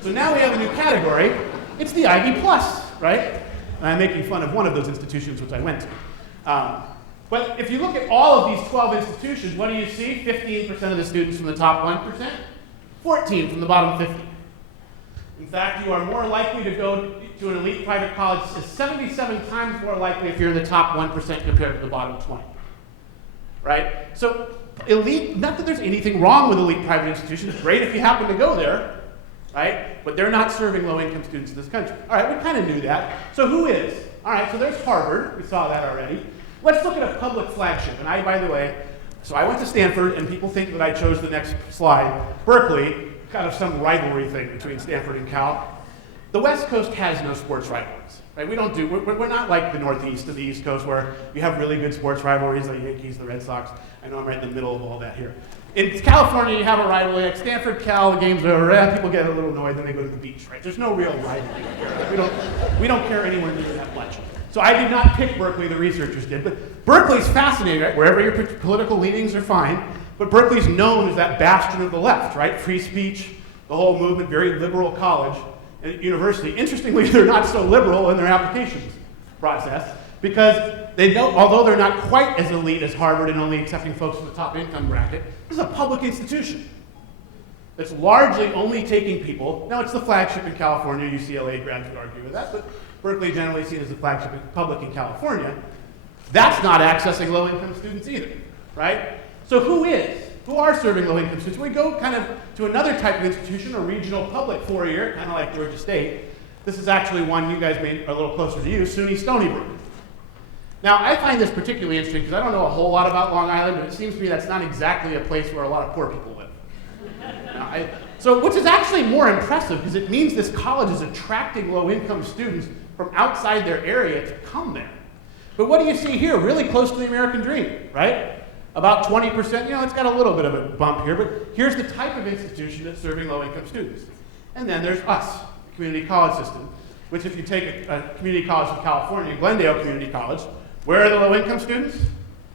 So now we have a new category. It's the Ivy Plus, right? And I'm making fun of one of those institutions which I went to. But if you look at all of these 12 institutions, what do you see? 15% of the students from the top 1%, 14 from the bottom 50. In fact, you are more likely to go to an elite private college, is 77 times more likely if you're in the top 1% compared to the bottom 20. Right? So elite, not that there's anything wrong with elite private institutions, great if you happen to go there, right? But they're not serving low-income students in this country. All right, we kind of knew that. So who is? All right, so there's Harvard. We saw that already. Let's look at a public flagship. And by the way, so I went to Stanford, and people think that I chose the next slide. Berkeley, kind of some rivalry thing between Stanford and Cal. The West Coast has no sports rivalries, right? We're not like the Northeast and the East Coast where you have really good sports rivalries, like the Yankees, the Red Sox. I know I'm right in the middle of all that here. In California, you have a rivalry. Like Stanford, Cal, the game's over. People get a little annoyed, then they go to the beach, right? There's no real rivalry. We don't care anywhere near that much. So I did not pick Berkeley, the researchers did. But Berkeley's fascinating, right? Wherever your political leanings are fine. But Berkeley's known as that bastion of the left, right? Free speech, the whole movement, very liberal college and university. Interestingly, they're not so liberal in their applications process because they know, although they're not quite as elite as Harvard and only accepting folks from the top income bracket, this is a public institution that's largely only taking people. Now, it's the flagship in California. UCLA grads would argue with that, but Berkeley generally seen as the flagship public in California. That's not accessing low-income students either, right? So who is? Who are serving low-income students? We go kind of to another type of institution, a regional public four-year, kind of like Georgia State. This is actually one you guys made a little closer to you, SUNY Stony Brook. Now, I find this particularly interesting because I don't know a whole lot about Long Island, but it seems to me that's not exactly a place where a lot of poor people live. Which is actually more impressive because it means this college is attracting low-income students from outside their area to come there. But what do you see here? Really close to the American dream, right? About 20%, it's got a little bit of a bump here, but here's the type of institution that's serving low-income students. And then there's us, the community college system, which if you take a community college from California, Glendale Community College, where are the low-income students?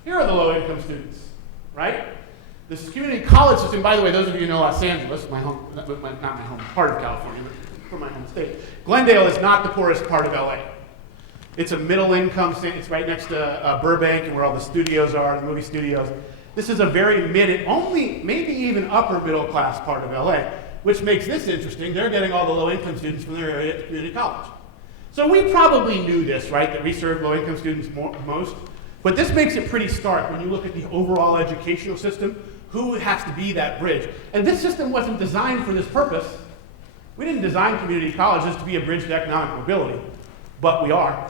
Here are the low-income students, right? This community college system, by the way, those of you who know Los Angeles, not my home, part of California, but from my home state. Glendale is not the poorest part of LA. It's a middle income, it's right next to Burbank and where all the studios are, the movie studios. This is a very only maybe even upper middle class part of LA, which makes this interesting. They're getting all the low income students from their area at community college. So we probably knew this, right, that we serve low income students most, but this makes it pretty stark when you look at the overall educational system, who has to be that bridge. And this system wasn't designed for this purpose. We didn't design community colleges to be a bridge to economic mobility, but we are.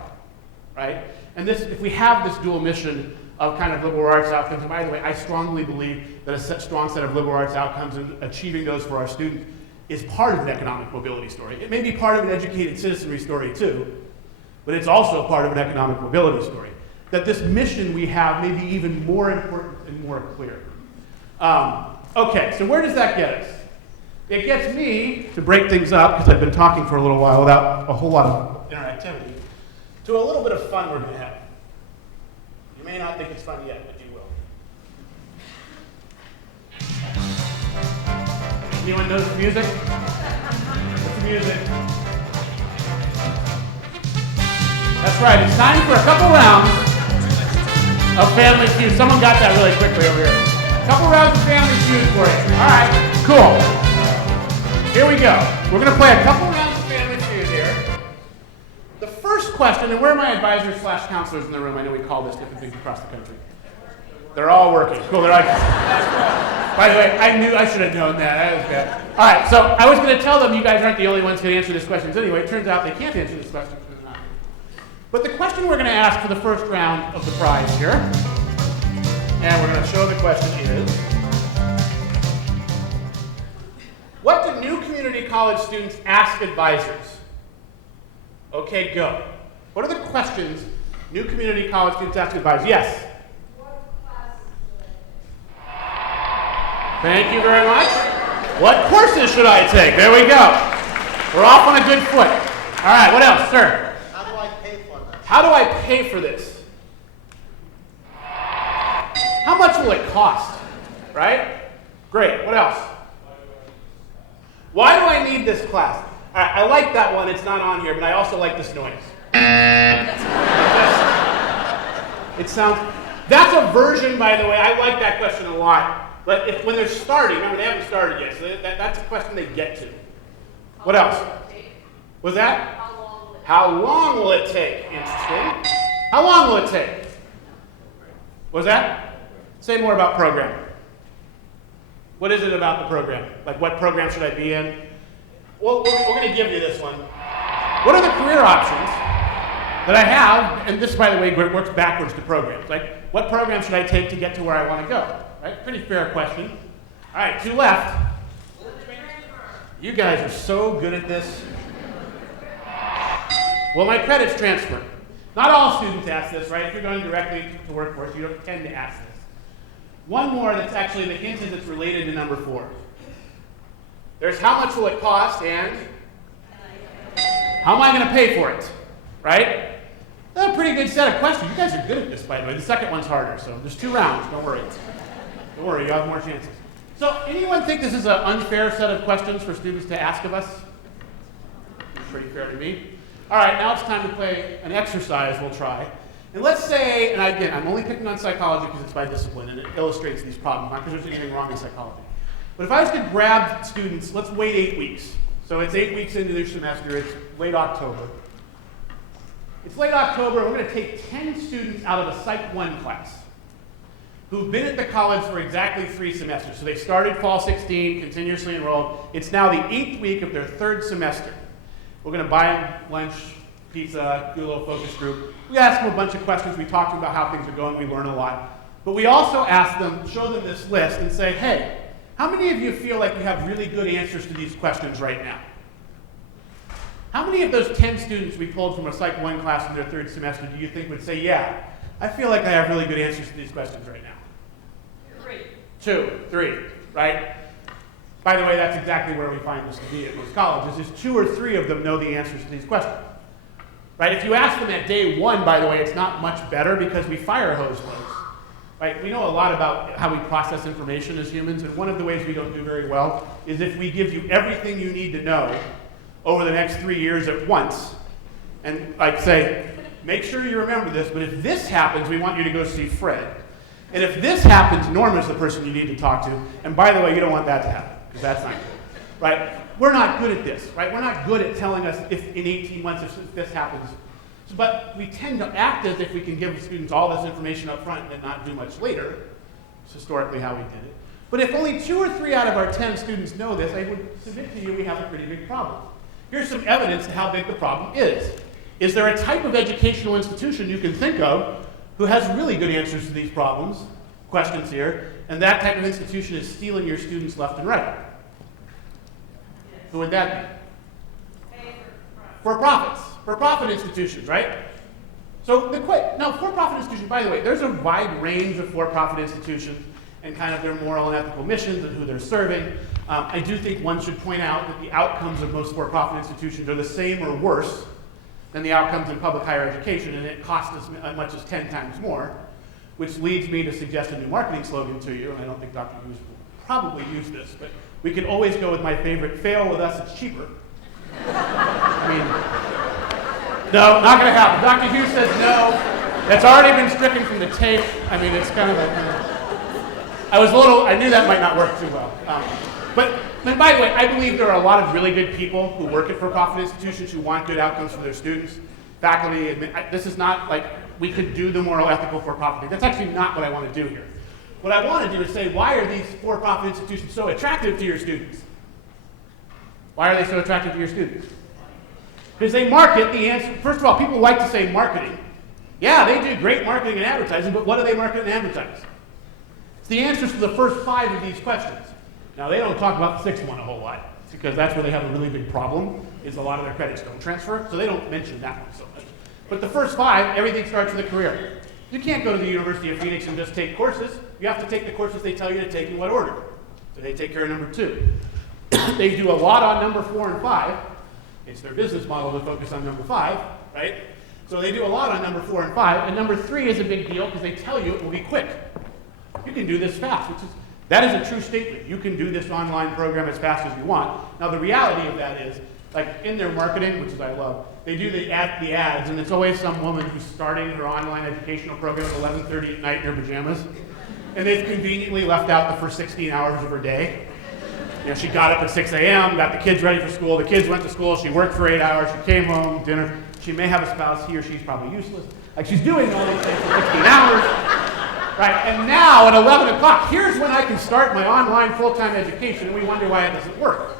Right? And if we have this dual mission of kind of liberal arts outcomes, and by the way, I strongly believe that a strong set of liberal arts outcomes and achieving those for our students is part of an economic mobility story. It may be part of an educated citizenry story too, but it's also part of an economic mobility story. That this mission we have may be even more important and more clear. Okay, so where does that get us? It gets me to break things up, because I've been talking for a little while without a whole lot of interactivity, to a little bit of fun we're going to have. You may not think it's fun yet, but you will. Anyone knows the music? What's the music? That's right, it's time for a couple rounds of Family Feud. Someone got that really quickly over here. A couple rounds of Family Feud for you. All right, cool. Here we go. We're going to play a couple rounds of Family Feud here. The first question, and where are my advisors / counselors in the room? I know we call this different things across the country. They're all working. Cool, they're like, by the way, I should have known that. That was bad. All right, so I was going to tell them you guys aren't the only ones who can answer these questions anyway. It turns out they can't answer this question. But the question we're going to ask for the first round of the prize here, and we're going to show the question is, what do new community college students ask advisors? Okay, go. What are the questions new community college students ask advisors? Yes? Thank you very much. What courses should I take? There we go. We're off on a good foot. All right, what else, sir? How do I pay for this? How do I pay for this? How much will it cost? Right? Great. What else? Why do I need this class? All right, I like that one. It's not on here, but I also like this noise. It sounds... That's a version, by the way. I like that question a lot. But when they're starting, remember they haven't started yet, so that's a question they get to. What else? Was that? How long will it take? Interesting. How long will it take? Was that? Say more about programming. What is it about the program? Like, what program should I be in? Well, we're going to give you this one. What are the career options that I have? And this, by the way, works backwards to programs. Like, what program should I take to get to where I want to go? Right? Pretty fair question. All right, two left. You guys are so good at this. Will my credits transfer? Not all students ask this, right? If you're going directly to workforce, you don't tend to ask this. One more that's actually, the hint is it's related to number 4. There's how much will it cost and how am I going to pay for it, right? That's a pretty good set of questions. You guys are good at this, by the way. The second one's harder, so there's 2 rounds. Don't worry. Don't worry, you have more chances. So anyone think this is an unfair set of questions for students to ask of us? It's pretty fair to me. All right, now it's time to play an exercise we'll try. And let's say, and again, I'm only picking on psychology because it's by discipline and it illustrates these problems, not because there's anything wrong in psychology. But if I was to grab students, let's wait 8 weeks. So it's 8 weeks into their semester, it's late October. It's late October, we're going to take 10 students out of a Psych 1 class who've been at the college for exactly 3 semesters. So they started fall 16, continuously enrolled. It's now the 8th week of their 3rd semester. We're going to buy them lunch, pizza, do a little focus group. We ask them a bunch of questions. We talk to them about how things are going. We learn a lot. But we also ask them, show them this list and say, hey, how many of you feel like you have really good answers to these questions right now? How many of those 10 students we pulled from a Psych 1 class in their 3rd semester do you think would say, yeah, I feel like I have really good answers to these questions right now? 2, 3, right? By the way, that's exactly where we find this to be at most colleges, is 2 or 3 of them know the answers to these questions. Right? If you ask them at day 1, by the way, it's not much better because we fire hose those. Right? We know a lot about how we process information as humans, and one of the ways we don't do very well is if we give you everything you need to know over the next 3 years at once, and like say, make sure you remember this, but if this happens, we want you to go see Fred. And if this happens, Norma's the person you need to talk to. And by the way, you don't want that to happen, because that's not good. Right? We're not good at this, right? We're not good at telling us if in 18 months if this happens. So, but we tend to act as if we can give students all this information up front and not do much later. It's historically how we did it. But if only 2 or 3 out of our 10 students know this, I would submit to you we have a pretty big problem. Here's some evidence to how big the problem is. Is there a type of educational institution you can think of who has really good answers to these questions here, and that type of institution is stealing your students left and right? Who would that be? For-profits. For-profit institutions, right? So now, for-profit institutions, by the way, there's a wide range of for-profit institutions and kind of their moral and ethical missions and who they're serving. I do think one should point out that the outcomes of most for-profit institutions are the same or worse than the outcomes in public higher education, and it costs as much as 10 times more, which leads me to suggest a new marketing slogan to you, and I don't think Dr. Hughes will probably use this, but we can always go with my favorite, fail with us, it's cheaper. I mean, No, not going to happen. Dr. Hughes says no. That's already been stricken from the tape. I mean, it's kind of like, I knew that might not work too well. But by the way, I believe there are a lot of really good people who work at for-profit institutions who want good outcomes for their students, faculty. This is not like we could do the moral, ethical for-profit thing. That's actually not what I want to do here. What I want to do is say, why are these for-profit institutions so attractive to your students? Why are they so attractive to your students? Because they market the answer. First of all, people like to say marketing. Yeah, they do great marketing and advertising, but what do they market and advertise? It's the answers to the first 5 of these questions. Now, they don't talk about the 6th one a whole lot, because that's where they have a really big problem, is a lot of their credits don't transfer, so they don't mention that one so much. But the first 5, everything starts with a career. You can't go to the University of Phoenix and just take courses. You have to take the courses they tell you to take in what order. So they take care of number 2. They do a lot on number 4 and 5. It's their business model to focus on number 5, right? So they do a lot on number 4 and 5, and number 3 is a big deal because they tell you it will be quick. You can do this fast, that is a true statement. You can do this online program as fast as you want. Now the reality of that is, like in their marketing, which is I love, they do the ads, and it's always some woman who's starting her online educational program at 11:30 at night in her pajamas, and they've conveniently left out the first 16 hours of her day. You know, she got up at 6 a.m., got the kids ready for school, the kids went to school, she worked for 8 hours, she came home, dinner. She may have a spouse, he or she's probably useless. Like she's doing all these things for 16 hours, right? And now at 11 o'clock, here's when I can start my online full-time education, and we wonder why it doesn't work,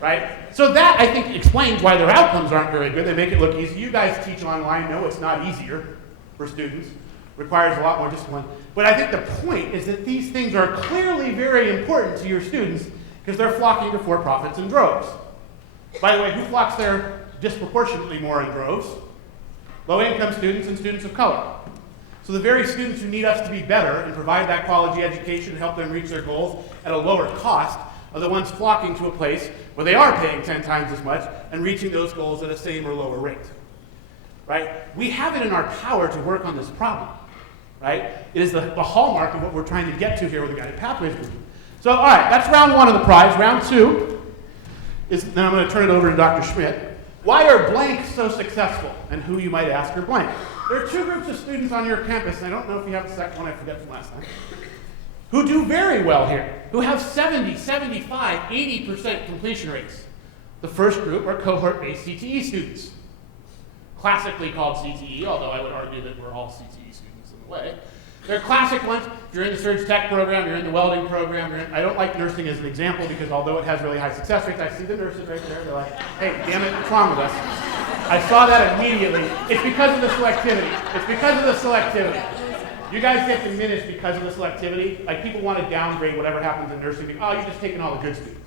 right? So that, I think, explains why their outcomes aren't very good. They make it look easy. You guys teach online, know it's not easier for students. Requires a lot more discipline. But I think the point is that these things are clearly very important to your students because they're flocking to for-profits in droves. By the way, who flocks there disproportionately more in droves? Low-income students and students of color. So the very students who need us to be better and provide that quality education and help them reach their goals at a lower cost are the ones flocking to a place where they are paying 10 times as much and reaching those goals at a same or lower rate. Right? We have it in our power to work on this problem. Right? It is the hallmark of what we're trying to get to here with the Guided Pathways movement. So, all right, that's round 1 of the prize. Round 2 is, then I'm going to turn it over to Dr. Schmidt. Why are blank so successful? And who, you might ask, are blank? There are 2 groups of students on your campus, and I don't know if you have the second one, I forget from last time, who do very well here, who have 70, 75, 80% completion rates. The first group are cohort-based CTE students, classically called CTE, although I would argue that we're all CTE students in a way. They're classic ones. If you're in the Surge Tech program, you're in the welding program. I don't like nursing as an example because although it has really high success rates, I see the nurses right there. They're like, hey, damn it, what's wrong with us? I saw that immediately. It's because of the selectivity. It's because of the selectivity. You guys get diminished because of the selectivity. Like people want to downgrade whatever happens in nursing. Oh, you're just taking all the good students.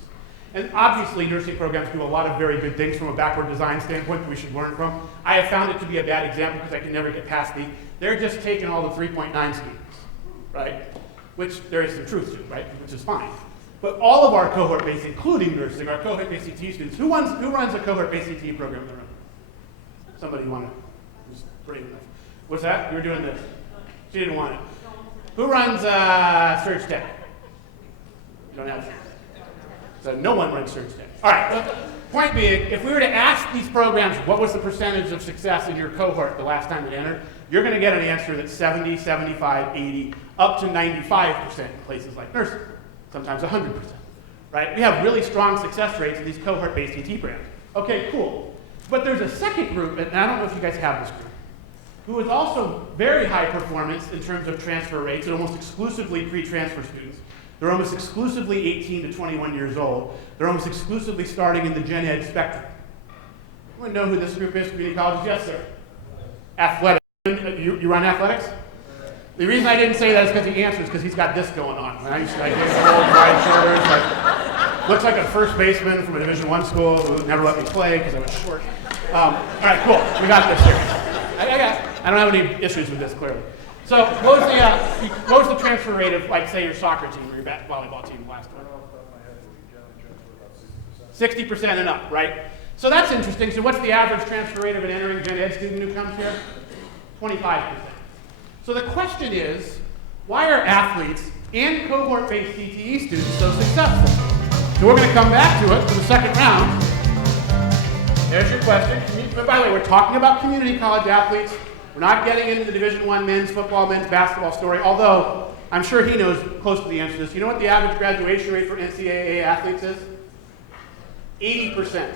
And obviously, nursing programs do a lot of very good things from a backward design standpoint that we should learn from. I have found it to be a bad example because I can never get past they're just taking all the 3.9 students, right? Which there is some truth to, right? Which is fine. But all of our cohort-based, including nursing, our cohort-based CTE students, who runs a cohort-based CTE program in the room? Somebody want to just bring it. What's that? You were doing this. She didn't want it. Who runs Surge Tech? You don't have. So no one runs Surge Tech. All right. Well, point being, if we were to ask these programs what was the percentage of success in your cohort the last time it entered, you're going to get an answer that's 70, 75, 80, up to 95% in places like nursing, sometimes 100%. Right? We have really strong success rates in these cohort-based CT programs. Okay, cool. But there's a second group, and I don't know if you guys have this group, who is also very high performance in terms of transfer rates and almost exclusively pre-transfer students. They're almost exclusively 18 to 21 years old. They're almost exclusively starting in the gen ed spectrum. Anyone know who this group is? Community colleges? Yes, sir. Athletics. You run athletics? The reason I didn't say that is because the answer is because he's got this going on. I used to like old wide shoulders, like, looks like a first baseman from a Division I school who would never let me play because I was short. All right, cool. We got this here. I don't have any issues with this, clearly. So what was the transfer rate of, like, say, your soccer team or your volleyball team last time? 60% and up, right? So that's interesting. So what's the average transfer rate of an entering gen ed student who comes here? 25%. So the question is, why are athletes and cohort-based CTE students so successful? So we're going to come back to it for the second round. There's your question. But by the way, we're talking about community college athletes. We're not getting into the Division I men's football, men's basketball story, although I'm sure he knows close to the answer to this. You know what the average graduation rate for NCAA athletes is? 80%.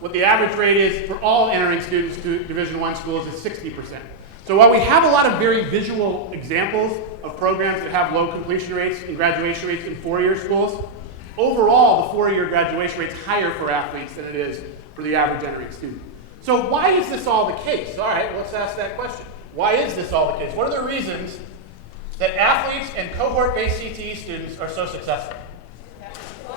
What the average rate is for all entering students to Division I schools is 60%. So while we have a lot of very visual examples of programs that have low completion rates and graduation rates in four-year schools, overall the four-year graduation rate is higher for athletes than it is for the average entering student. So why is this all the case? All right, let's ask that question. Why is this all the case? What are the reasons that athletes and cohort-based CTE students are so successful? All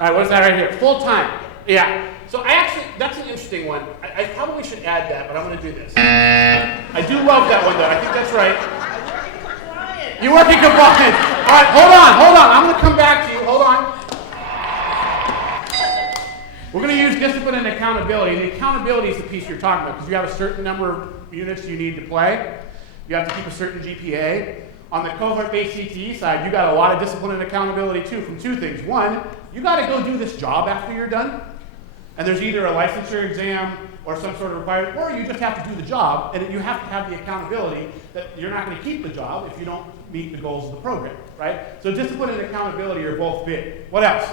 right, what's that right here? Full time. Yeah. So that's an interesting one. I probably should add that, but I'm going to do this. I do love that one, though. I think that's right. You work in compliance. All right, hold on. I'm going to come back to you. Hold on. We're going to use discipline and accountability. And the accountability is the piece you're talking about, because you have a certain number of units you need to play. You have to keep a certain GPA. On the cohort-based CTE side, you got a lot of discipline and accountability, too, from two things. One, you got to go do this job after you're done. And there's either a licensure exam or some sort of requirement, or you just have to do the job, and you have to have the accountability that you're not going to keep the job if you don't meet the goals of the program, right? So discipline and accountability are both big. What else?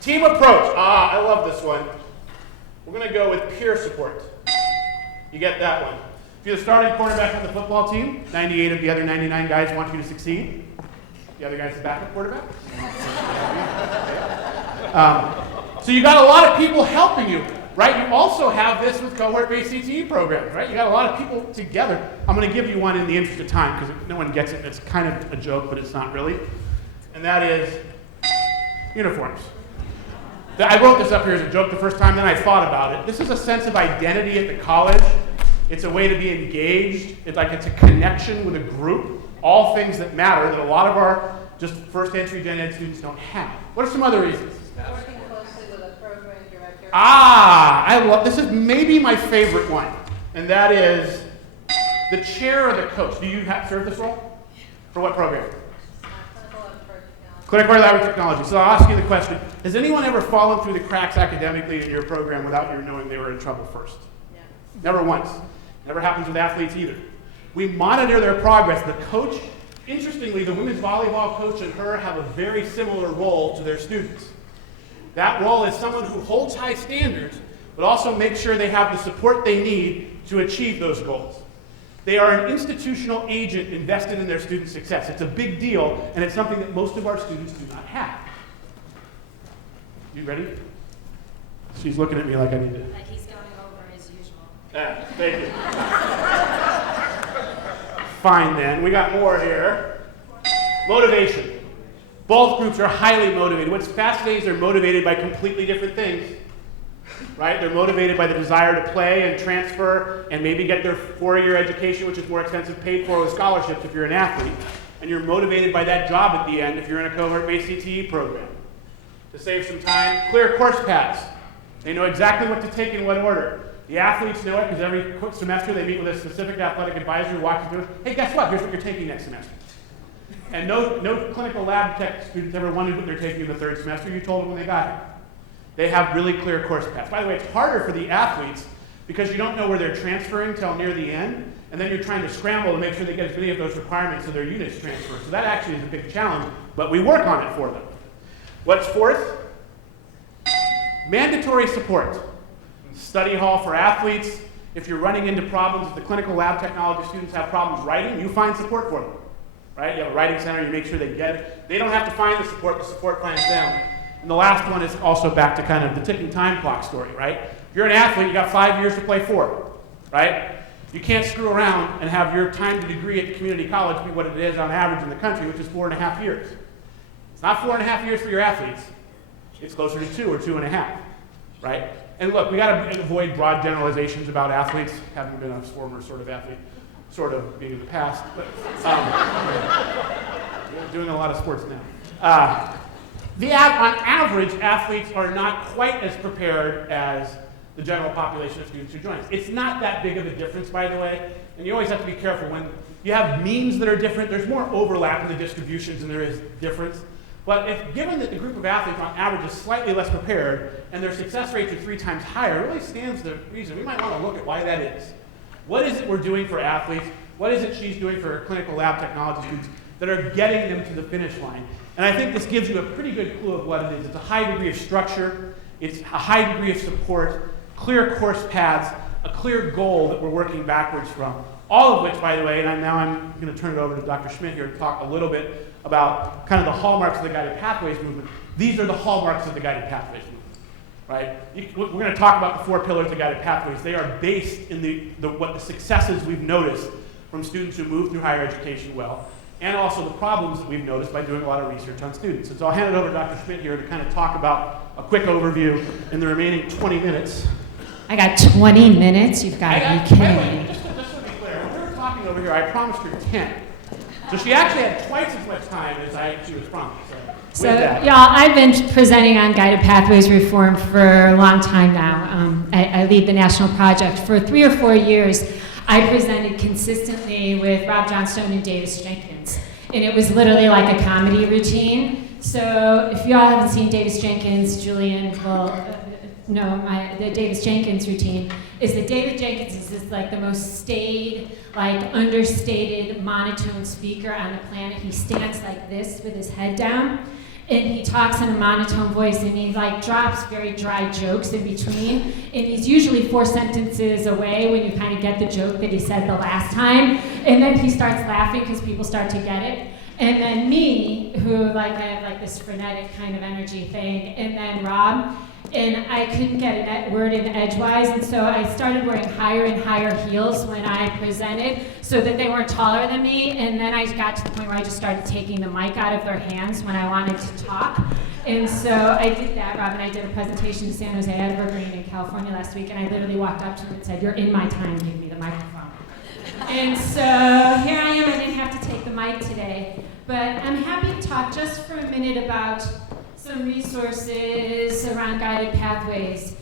Team approach. I love this one. We're going to go with peer support. You get that one. If you're the starting quarterback on the football team, 98 of the other 99 guys want you to succeed. The other guy's the backup quarterback. So you got a lot of people helping you, right? You also have this with cohort-based CTE programs, right? You got a lot of people together. I'm going to give you one in the interest of time because no one gets it. It's kind of a joke, but it's not really. And that is uniforms. I wrote this up here as a joke the first time, then I thought about it. This is a sense of identity at the college. It's a way to be engaged. It's a connection with a group. All things that matter that a lot of our just first entry gen ed students don't have. What are some other reasons? Working closely with a program director. I love, this is maybe my favorite one, and that is the chair or the coach. Do you serve this role? For what program? Clinical laboratory technology. So I'll ask you the question, has anyone ever fallen through the cracks academically in your program without you knowing they were in trouble first? Yeah. Never once. Never happens with athletes either. We monitor their progress. The coach, interestingly, the women's volleyball coach and her have a very similar role to their students. That role is someone who holds high standards, but also makes sure they have the support they need to achieve those goals. They are an institutional agent invested in their student success. It's a big deal, and it's something that most of our students do not have. You ready? She's looking at me like I need to. Like he's going over as usual. Thank you. Fine then, we got more here. Motivation. Both groups are highly motivated. What's fascinating is they're motivated by completely different things, right? They're motivated by the desire to play and transfer and maybe get their four-year education, which is more expensive, paid for with scholarships if you're an athlete. And you're motivated by that job at the end if you're in a cohort-based CTE program. To save some time, clear course paths. They know exactly what to take in what order. The athletes know it because every semester they meet with a specific athletic advisor who walks them through, hey, guess what? Here's what you're taking next semester. And no clinical lab tech students ever wondered what they're taking in the third semester. You told them when they got here. They have really clear course paths. By the way, it's harder for the athletes because you don't know where they're transferring till near the end, and then you're trying to scramble to make sure they get as many of those requirements so their units transfer. So that actually is a big challenge, but we work on it for them. What's fourth? Mandatory support. Study hall for athletes. If you're running into problems, if the clinical lab technology students have problems writing, you find support for them. Right? You have a writing center, you make sure they get it. They don't have to find the support finds them. And the last one is also back to kind of the ticking time clock story, right? If you're an athlete, you got 5 years to play 4, right? You can't screw around and have your time to degree at community college be what it is on average in the country, which is 4.5 years. It's not 4.5 years for your athletes. It's closer to 2 or 2.5, right? And look, we got to avoid broad generalizations about athletes, having been a former sort of athlete, sort of being in the past, but doing a lot of sports now. On average, athletes are not quite as prepared as the general population of students who join us. It's not that big of a difference, by the way, and you always have to be careful when you have means that are different. There's more overlap in the distributions than there is difference. But if given that the group of athletes on average is slightly less prepared and their success rates are 3 times higher, it really stands to reason. We might want to look at why that is. What is it we're doing for athletes? What is it she's doing for clinical lab technology students that are getting them to the finish line? And I think this gives you a pretty good clue of what it is. It's a high degree of structure, it's a high degree of support, clear course paths, a clear goal that we're working backwards from. All of which, by the way, and now I'm going to turn it over to Dr. Schmidt here to talk a little bit about kind of the hallmarks of the Guided Pathways movement. These are the hallmarks of the Guided Pathways movement, right? We're going to talk about the 4 pillars of Guided Pathways. They are based in what the successes we've noticed from students who move through higher education well, and also the problems that we've noticed by doing a lot of research on students. And so I'll hand it over to Dr. Schmidt here to kind of talk about a quick overview in the remaining 20 minutes. I got 20 minutes. You've got to be By the way, kidding. just to be clear, when we were talking over here, I promised her 10. So she actually had twice as much time as she was promised. So, y'all, I've been presenting on Guided Pathways Reform for a long time now. I lead the national project. For 3 or 4 years, I presented consistently with Rob Johnstone and Davis Jenkins. And it was literally like a comedy routine. So if y'all haven't seen Davis Jenkins, Julian will know the Davis Jenkins routine is that David Jenkins is just like the most staid, like understated, monotone speaker on the planet. He stands like this with his head down, and he talks in a monotone voice, and he like drops very dry jokes in between, and he's usually 4 sentences away when you kind of get the joke that he said the last time, and then he starts laughing because people start to get it. And then me, who like I have like this frenetic kind of energy thing, and then Rob, and I couldn't get a word in edgewise, and so I started wearing higher and higher heels when I presented so that they weren't taller than me, and then I got to the point where I just started taking the mic out of their hands when I wanted to talk. And so I did that, Rob, and I did a presentation to San Jose Evergreen in California last week, and I literally walked up to him and said, "You're in my time, give me the microphone." And so here I am, I didn't have to take the mic today, but I'm happy to talk just for a minute about some resources around Guided Pathways.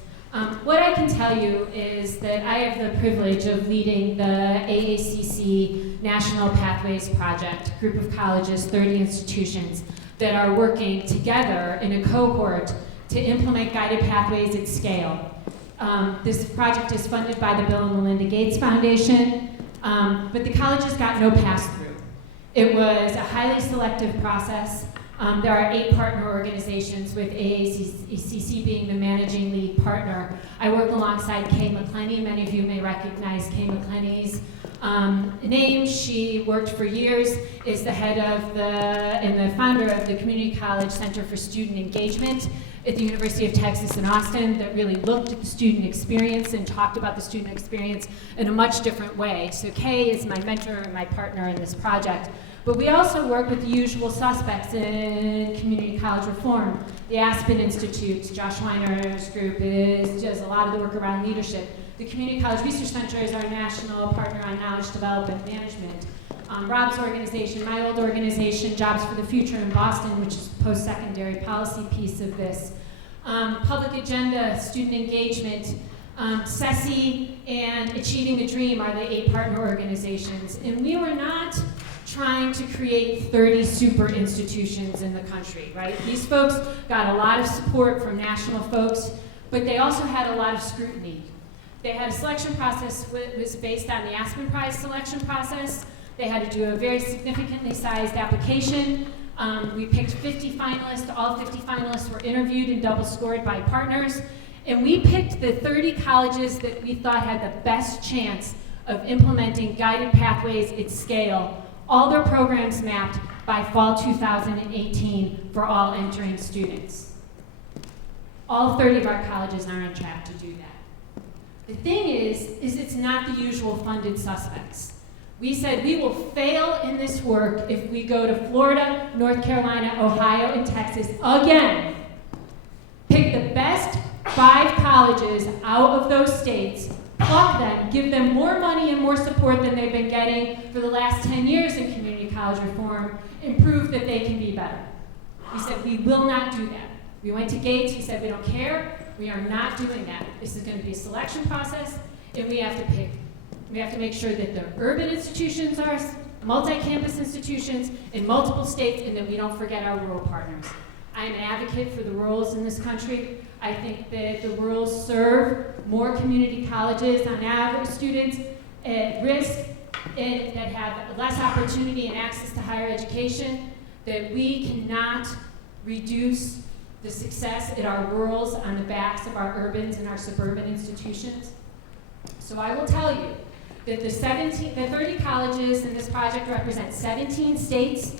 What I can tell you is that I have the privilege of leading the AACC National Pathways Project, a group of colleges, 30 institutions, that are working together in a cohort to implement Guided Pathways at scale. This project is funded by the Bill and Melinda Gates Foundation, but the colleges got no pass-through. It was a highly selective process. There are 8 partner organizations, with AACC being the managing lead partner. I work alongside Kay McClenny. Many of you may recognize Kay McClenny's name. She worked for years, is the head of and the founder of the Community College Center for Student Engagement at the University of Texas in Austin, that really looked at the student experience and talked about the student experience in a much different way. So Kay is my mentor and my partner in this project. But we also work with the usual suspects in community college reform. The Aspen Institute, Josh Weiner's group, does a lot of the work around leadership. The Community College Research Center is our national partner on knowledge development and management. Rob's organization, my old organization, Jobs for the Future in Boston, which is a post-secondary policy piece of this. Public Agenda, Student Engagement, CCRI, and Achieving the Dream are the 8 partner organizations. And we were not trying to create 30 super institutions in the country, right? These folks got a lot of support from national folks, but they also had a lot of scrutiny. They had a selection process that was based on the Aspen Prize selection process. They had to do a very significantly sized application. We picked 50 finalists. All 50 finalists were interviewed and double scored by partners. And we picked the 30 colleges that we thought had the best chance of implementing Guided Pathways at scale. All their programs mapped by fall 2018 for all entering students. All 30 of our colleges are on track to do that. The thing is it's not the usual funded suspects. We said we will fail in this work if we go to Florida, North Carolina, Ohio, and Texas again. Pick the best 5 colleges out of those states, pluck them, give them more money and more support than they've been getting for the last 10 years in community college reform, and prove that they can be better. We said we will not do that. We went to Gates, we said we don't care, we are not doing that. This is going to be a selection process, and we have to pick. We have to make sure that the urban institutions are multi-campus institutions in multiple states, and that we don't forget our rural partners. I'm an advocate for the rurals in this country. I think that the rurals serve more community colleges on average, students at risk and that have less opportunity and access to higher education, that we cannot reduce the success at our rurals on the backs of our urbans and our suburban institutions. So I will tell you that the 30 colleges in this project represent 17 states,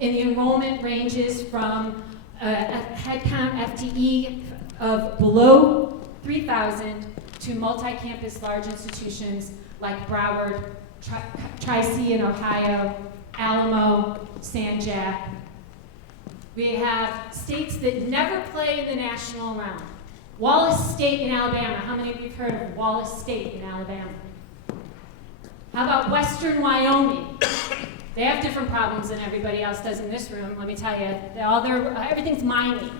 and the enrollment ranges from a headcount FTE of below 3,000 to multi-campus large institutions like Broward, Tri-C in Ohio, Alamo, San Jac. We have states that never play in the national realm. Wallace State in Alabama. How many of you have heard of Wallace State in Alabama? How about Western Wyoming? They have different problems than everybody else does in this room, let me tell you. Everything's mining.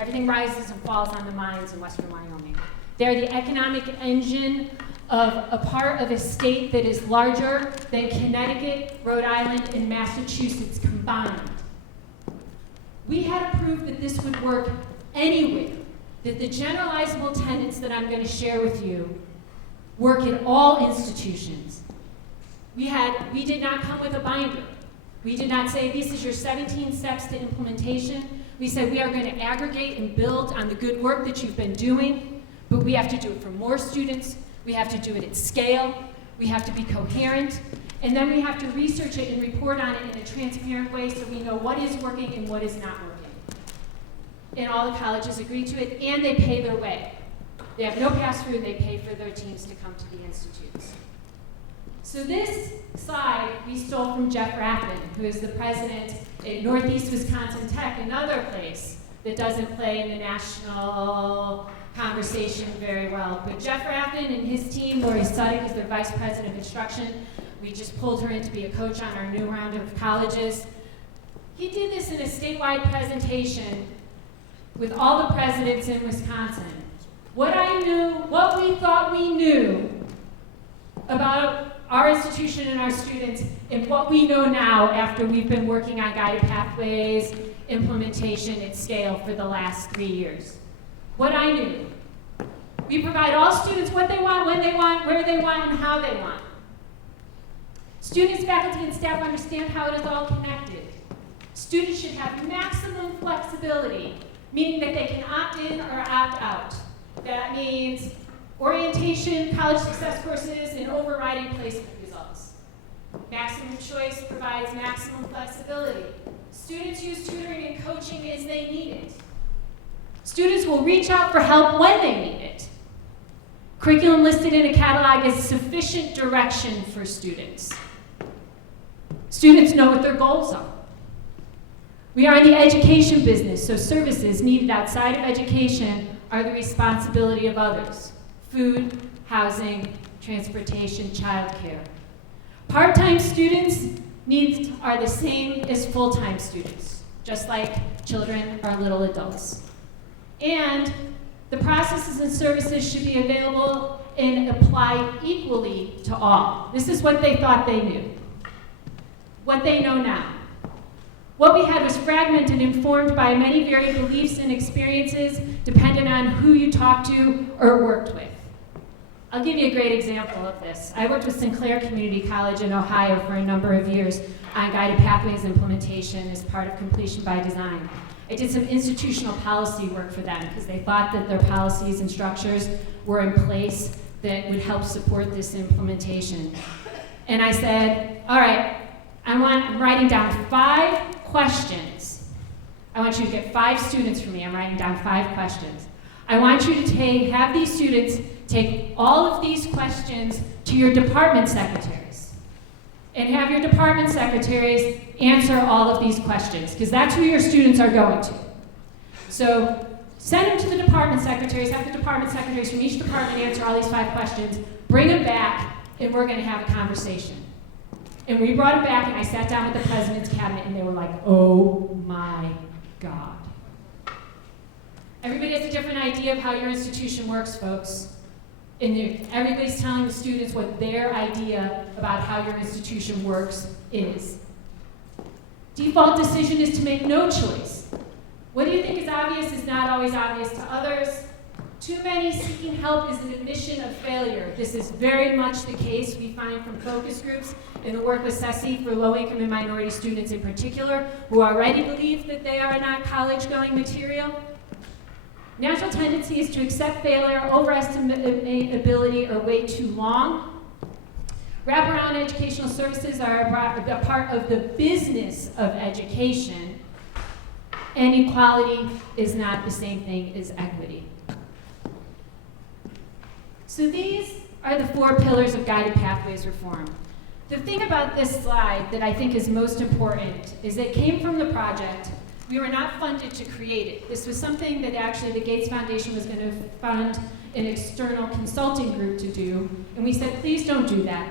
Everything rises and falls on the mines in Western Wyoming. They're the economic engine of a part of a state that is larger than Connecticut, Rhode Island, and Massachusetts combined. We had to prove that this would work anywhere, that the generalizable tenets that I'm going to share with you work in all institutions. We did not come with a binder. We did not say, this is your 17 steps to implementation. We said, we are going to aggregate and build on the good work that you've been doing, but we have to do it for more students. We have to do it at scale. We have to be coherent. And then we have to research it and report on it in a transparent way so we know what is working and what is not working. And all the colleges agree to it, and they pay their way. They have no pass-through, and they pay for their teams to come to the institutes. So this slide we stole from Jeff Raffin, who is the president at Northeast Wisconsin Tech, another place that doesn't play in the national conversation very well. But Jeff Raffin and his team, Lori Suddick is their vice president of instruction. We just pulled her in to be a coach on our new round of colleges. He did this in a statewide presentation with all the presidents in Wisconsin. What we thought we knew about our institution and our students, and what we know now after we've been working on guided pathways implementation at scale for the last 3 years. What I knew. We provide all students what they want, when they want, where they want, and how they want. Students, faculty, and staff understand how it is all connected. Students should have maximum flexibility, meaning that they can opt in or opt out. That means orientation, college success courses, and overriding placement results. Maximum choice provides maximum flexibility. Students use tutoring and coaching as they need it. Students will reach out for help when they need it. Curriculum listed in a catalog is sufficient direction for students. Students know what their goals are. We are in the education business, so services needed outside of education are the responsibility of others. Food, housing, transportation, childcare. Part-time students' needs are the same as full-time students, just like children are little adults. And the processes and services should be available and applied equally to all. This is what they thought they knew. What they know now. What we had was fragmented and informed by many varied beliefs and experiences dependent on who you talked to or worked with. I'll give you a great example of this. I worked with Sinclair Community College in Ohio for a number of years on guided pathways implementation as part of completion by design. I did some institutional policy work for them because they thought that their policies and structures were in place that would help support this implementation. And I said, all right, I'm writing down 5 questions. I want you to get 5 students from me. I'm writing down 5 questions. I want you to have these students take all of these questions to your department secretaries and have your department secretaries answer all of these questions because that's who your students are going to. So send them to the department secretaries, have the department secretaries from each department answer all these 5 questions, bring them back, and we're going to have a conversation. And we brought it back, and I sat down with the president's cabinet, and they were like, oh my God. Everybody has a different idea of how your institution works, folks. And everybody's telling the students what their idea about how your institution works is. Default decision is to make no choice. What do you think is obvious is not always obvious to others. Too many seeking help is an admission of failure. This is very much the case we find from focus groups in the work with CCRI for low-income and minority students in particular, who already believe that they are not college-going material. Natural tendency is to accept failure, overestimate ability, or wait too long. Wraparound educational services are a part of the business of education, and equality is not the same thing as equity. So these are the 4 pillars of guided pathways reform. The thing about this slide that I think is most important is it came from the project. We were not funded to create it. This was something that actually the Gates Foundation was going to fund an external consulting group to do, and we said, please don't do that.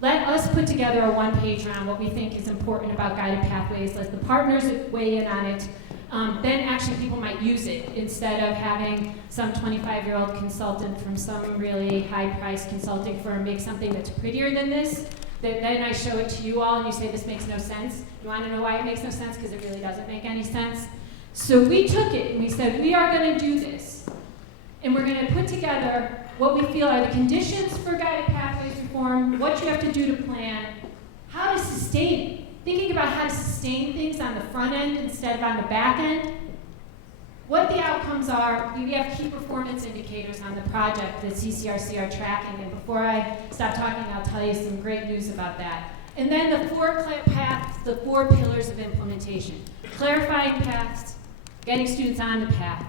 Let us put together a one-page round what we think is important about guided pathways. Let the partners weigh in on it. Then actually people might use it instead of having some 25-year-old consultant from some really high-priced consulting firm make something that's prettier than this. Then I show it to you all and you say this makes no sense. You want to know why it makes no sense? Because it really doesn't make any sense. So we took it and we said we are going to do this. And we're going to put together what we feel are the conditions for guided pathways reform, what you have to do to plan, how to sustain it. Thinking about how to sustain things on the front end instead of on the back end. What the outcomes are, we have key performance indicators on the project that CCRC are tracking, and before I stop talking, I'll tell you some great news about that. And then the 4 paths, the 4 pillars of implementation. Clarifying paths, getting students on the path,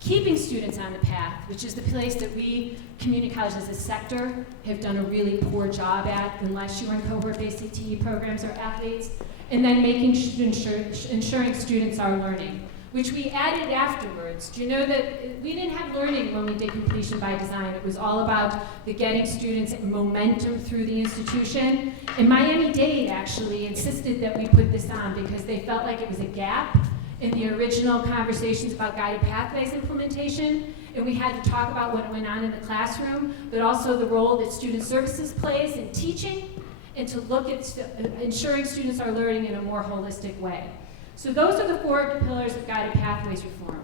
keeping students on the path, which is the place that we, community college as a sector, have done a really poor job at unless you are in cohort-based CTE programs or athletes, and then ensuring students are learning, which we added afterwards. Do you know that we didn't have learning when we did completion by design? It was all about the getting students momentum through the institution. And Miami-Dade actually insisted that we put this on because they felt like it was a gap in the original conversations about guided pathways implementation, and we had to talk about what went on in the classroom, but also the role that student services plays in teaching, and to look at ensuring students are learning in a more holistic way. So those are the 4 pillars of guided pathways reform.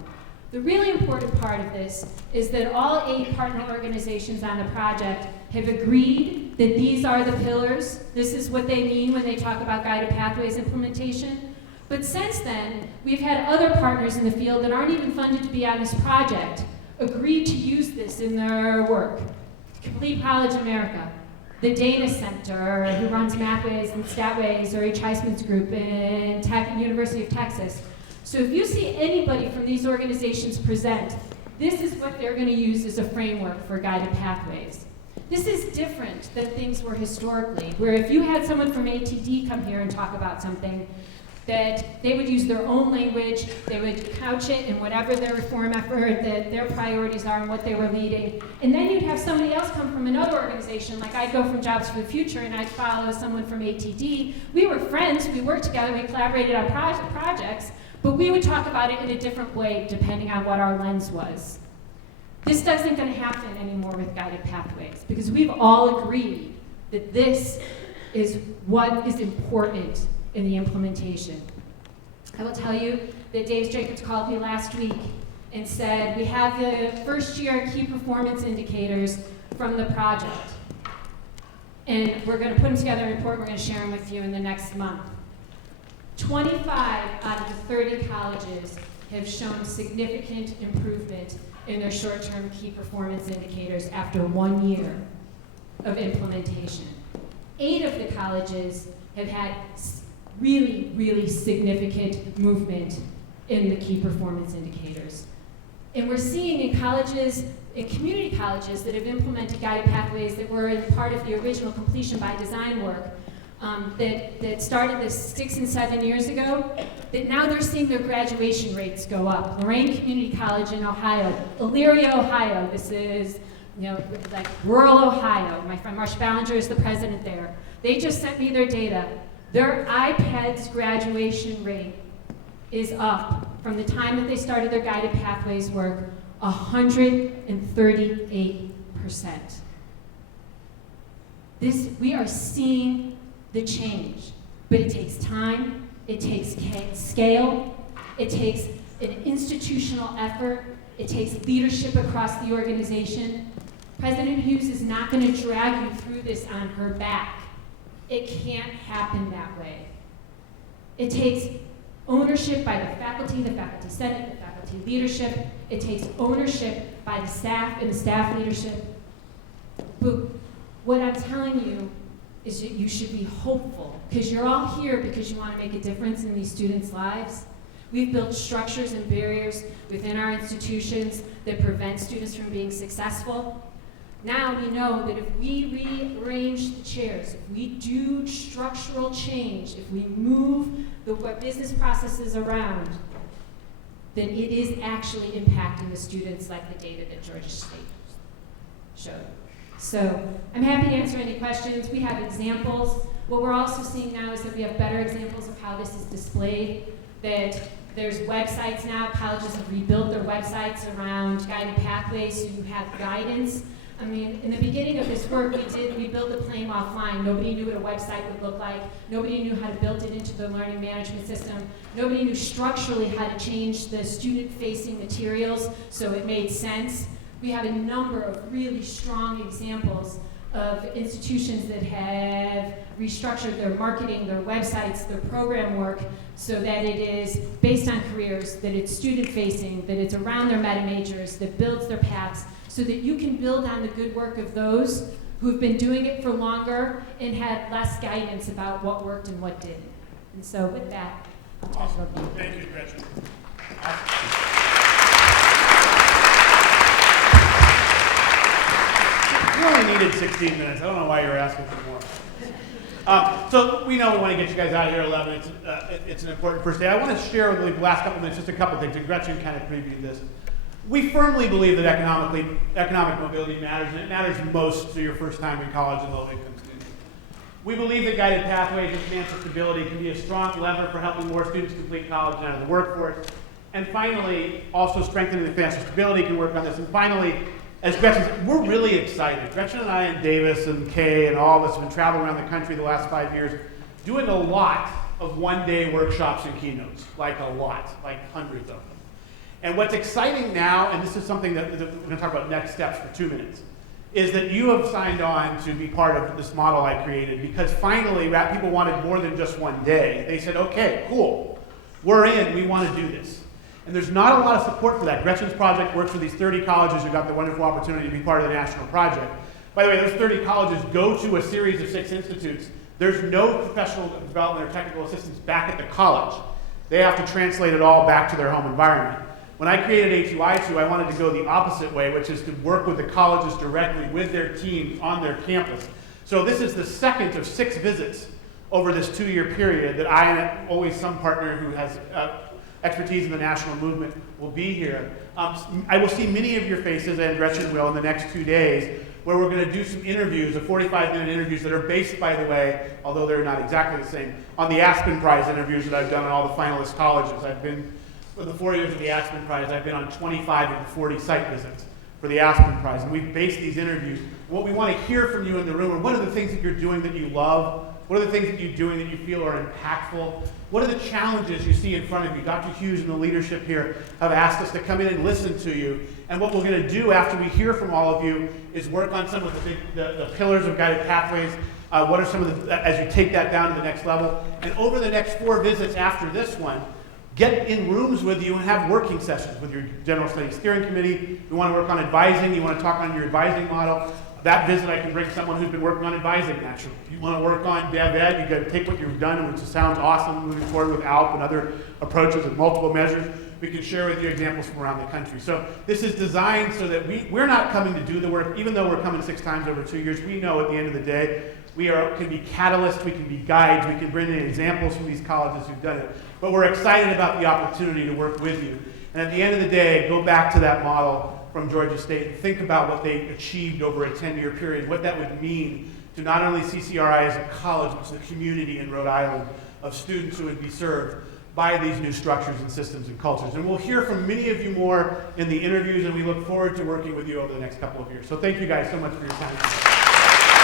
The really important part of this is that all 8 partner organizations on the project have agreed that these are the pillars. This is what they mean when they talk about guided pathways implementation. But since then, we've had other partners in the field that aren't even funded to be on this project agree to use this in their work. Complete College America, the Dana Center, who runs Mathways and Statways, or H. Heisman's group in University of Texas. So if you see anybody from these organizations present, this is what they're going to use as a framework for guided pathways. This is different than things were historically, where if you had someone from ATD come here and talk about something, that they would use their own language, they would couch it in whatever their reform effort, that their priorities are and what they were leading. And then you'd have somebody else come from another organization, like I'd go from Jobs for the Future and I'd follow someone from ATD. We were friends, we worked together, we collaborated on projects, but we would talk about it in a different way depending on what our lens was. This isn't going to happen anymore with guided pathways because we've all agreed that this is what is important in the implementation. I will tell you that Dave Jacobs called me last week and said, we have the first year key performance indicators from the project. And we're going to put them together in a report, we're going to share them with you in the next month. 25 out of the 30 colleges have shown significant improvement in their short-term key performance indicators after 1 year of implementation. 8 of the colleges have had really, really significant movement in the key performance indicators. And we're seeing in colleges, in community colleges that have implemented guided pathways that were part of the original completion by design work that started this 6 and 7 years ago, that now they're seeing their graduation rates go up. Lorraine Community College in Ohio, Elyria, Ohio, this is like rural Ohio. My friend Marcia Ballinger is the president there. They just sent me their data. Their iPads graduation rate is up from the time that they started their guided pathways work, 138%. We are seeing the change. but it takes time, it takes scale, it takes an institutional effort, it takes leadership across the organization. President Hughes is not going to drag you through this on her back. It can't happen that way. It takes ownership by the faculty senate, the faculty leadership. It takes ownership by the staff and the staff leadership. But what I'm telling you is that you should be hopeful, because you're all here because you want to make a difference in these students' lives. We've built structures and barriers within our institutions that prevent students from being successful. Now we know that if we rearrange the chairs, if we do structural change, if we move the business processes around, then it is actually impacting the students, like the data that Georgia State showed. So I'm happy to answer any questions. We have examples. What we're also seeing now is that we have better examples of how this is displayed, that there's websites now. Colleges have rebuilt their websites around guided pathways so you have guidance. I mean, in the beginning of this work, we built the plane offline. Nobody knew what a website would look like. Nobody knew how to build it into the learning management system. Nobody knew structurally how to change the student-facing materials so it made sense. We have a number of really strong examples of institutions that have restructured their marketing, their websites, their program work, so that it is based on careers, that it's student-facing, that it's around their meta majors, that builds their paths, so that you can build on the good work of those who've been doing it for longer and had less guidance about what worked and what didn't. And so with that, I'll pass it over to you. Thank you, Gretchen. You only needed 16 minutes. I don't know why you were asking for more. So we know we want to get you guys out of here at 11. It's an important first day. I want to share with you the last couple minutes just a couple things, and Gretchen kind of previewed this. We firmly believe that economic mobility matters, and it matters most to your first time in college and low-income students. We believe that guided pathways and financial stability can be a strong lever for helping more students complete college and enter the workforce. And finally, also strengthening the financial stability can work on this. And finally, as Gretchen said, we're really excited. Gretchen and I and Davis and Kay and all of us have been traveling around the country the last 5 years doing a lot of one-day workshops and keynotes, like a lot, like hundreds of them. And what's exciting now, and this is something that we're going to talk about next steps for 2 minutes, is that you have signed on to be part of this model I created, because finally people wanted more than just one day. They said, okay, cool, we're in, we want to do this. And there's not a lot of support for that. Gretchen's project works with these 30 colleges who got the wonderful opportunity to be part of the national project. By the way, those 30 colleges go to a series of 6 institutes. There's no professional development or technical assistance back at the college. They have to translate it all back to their home environment. When I created A2I2, I wanted to go the opposite way, which is to work with the colleges directly with their teams on their campus. So this is the second of 6 visits over this 2-year period that I and always some partner who has expertise in the national movement will be here. I will see many of your faces, and Gretchen will, in the next 2 days, where we're going to do some interviews, 45-minute interviews that are based, by the way, although they're not exactly the same, on the Aspen Prize interviews that I've done on all the finalist colleges. I've been, for the 4 years of the Aspen Prize, I've been on 25 of the 40 site visits for the Aspen Prize, and we've based these interviews. What we want to hear from you in the room are what are the things that you're doing that you love? What are the things that you're doing that you feel are impactful? What are the challenges you see in front of you? Dr. Hughes and the leadership here have asked us to come in and listen to you. And what we're going to do after we hear from all of you is work on some of the pillars of guided pathways. What are some of the, as you take that down to the next level. And over the next 4 visits after this one, get in rooms with you and have working sessions with your General Studies Steering Committee. You want to work on advising, you want to talk on your advising model. That visit, I can bring someone who's been working on advising, naturally. If you want to work on DevEd, you got to take what you've done, which sounds awesome, moving forward with ALP and other approaches and multiple measures. We can share with you examples from around the country. So this is designed so that we're not coming to do the work, even though we're coming 6 times over 2 years. We know at the end of the day, we can be catalysts, we can be guides, we can bring in examples from these colleges who've done it. But we're excited about the opportunity to work with you. And at the end of the day, go back to that model from Georgia State and think about what they achieved over a 10-year period, what that would mean to not only CCRI as a college, but to the community in Rhode Island of students who would be served by these new structures and systems and cultures. And we'll hear from many of you more in the interviews, and we look forward to working with you over the next couple of years. So thank you guys so much for your time.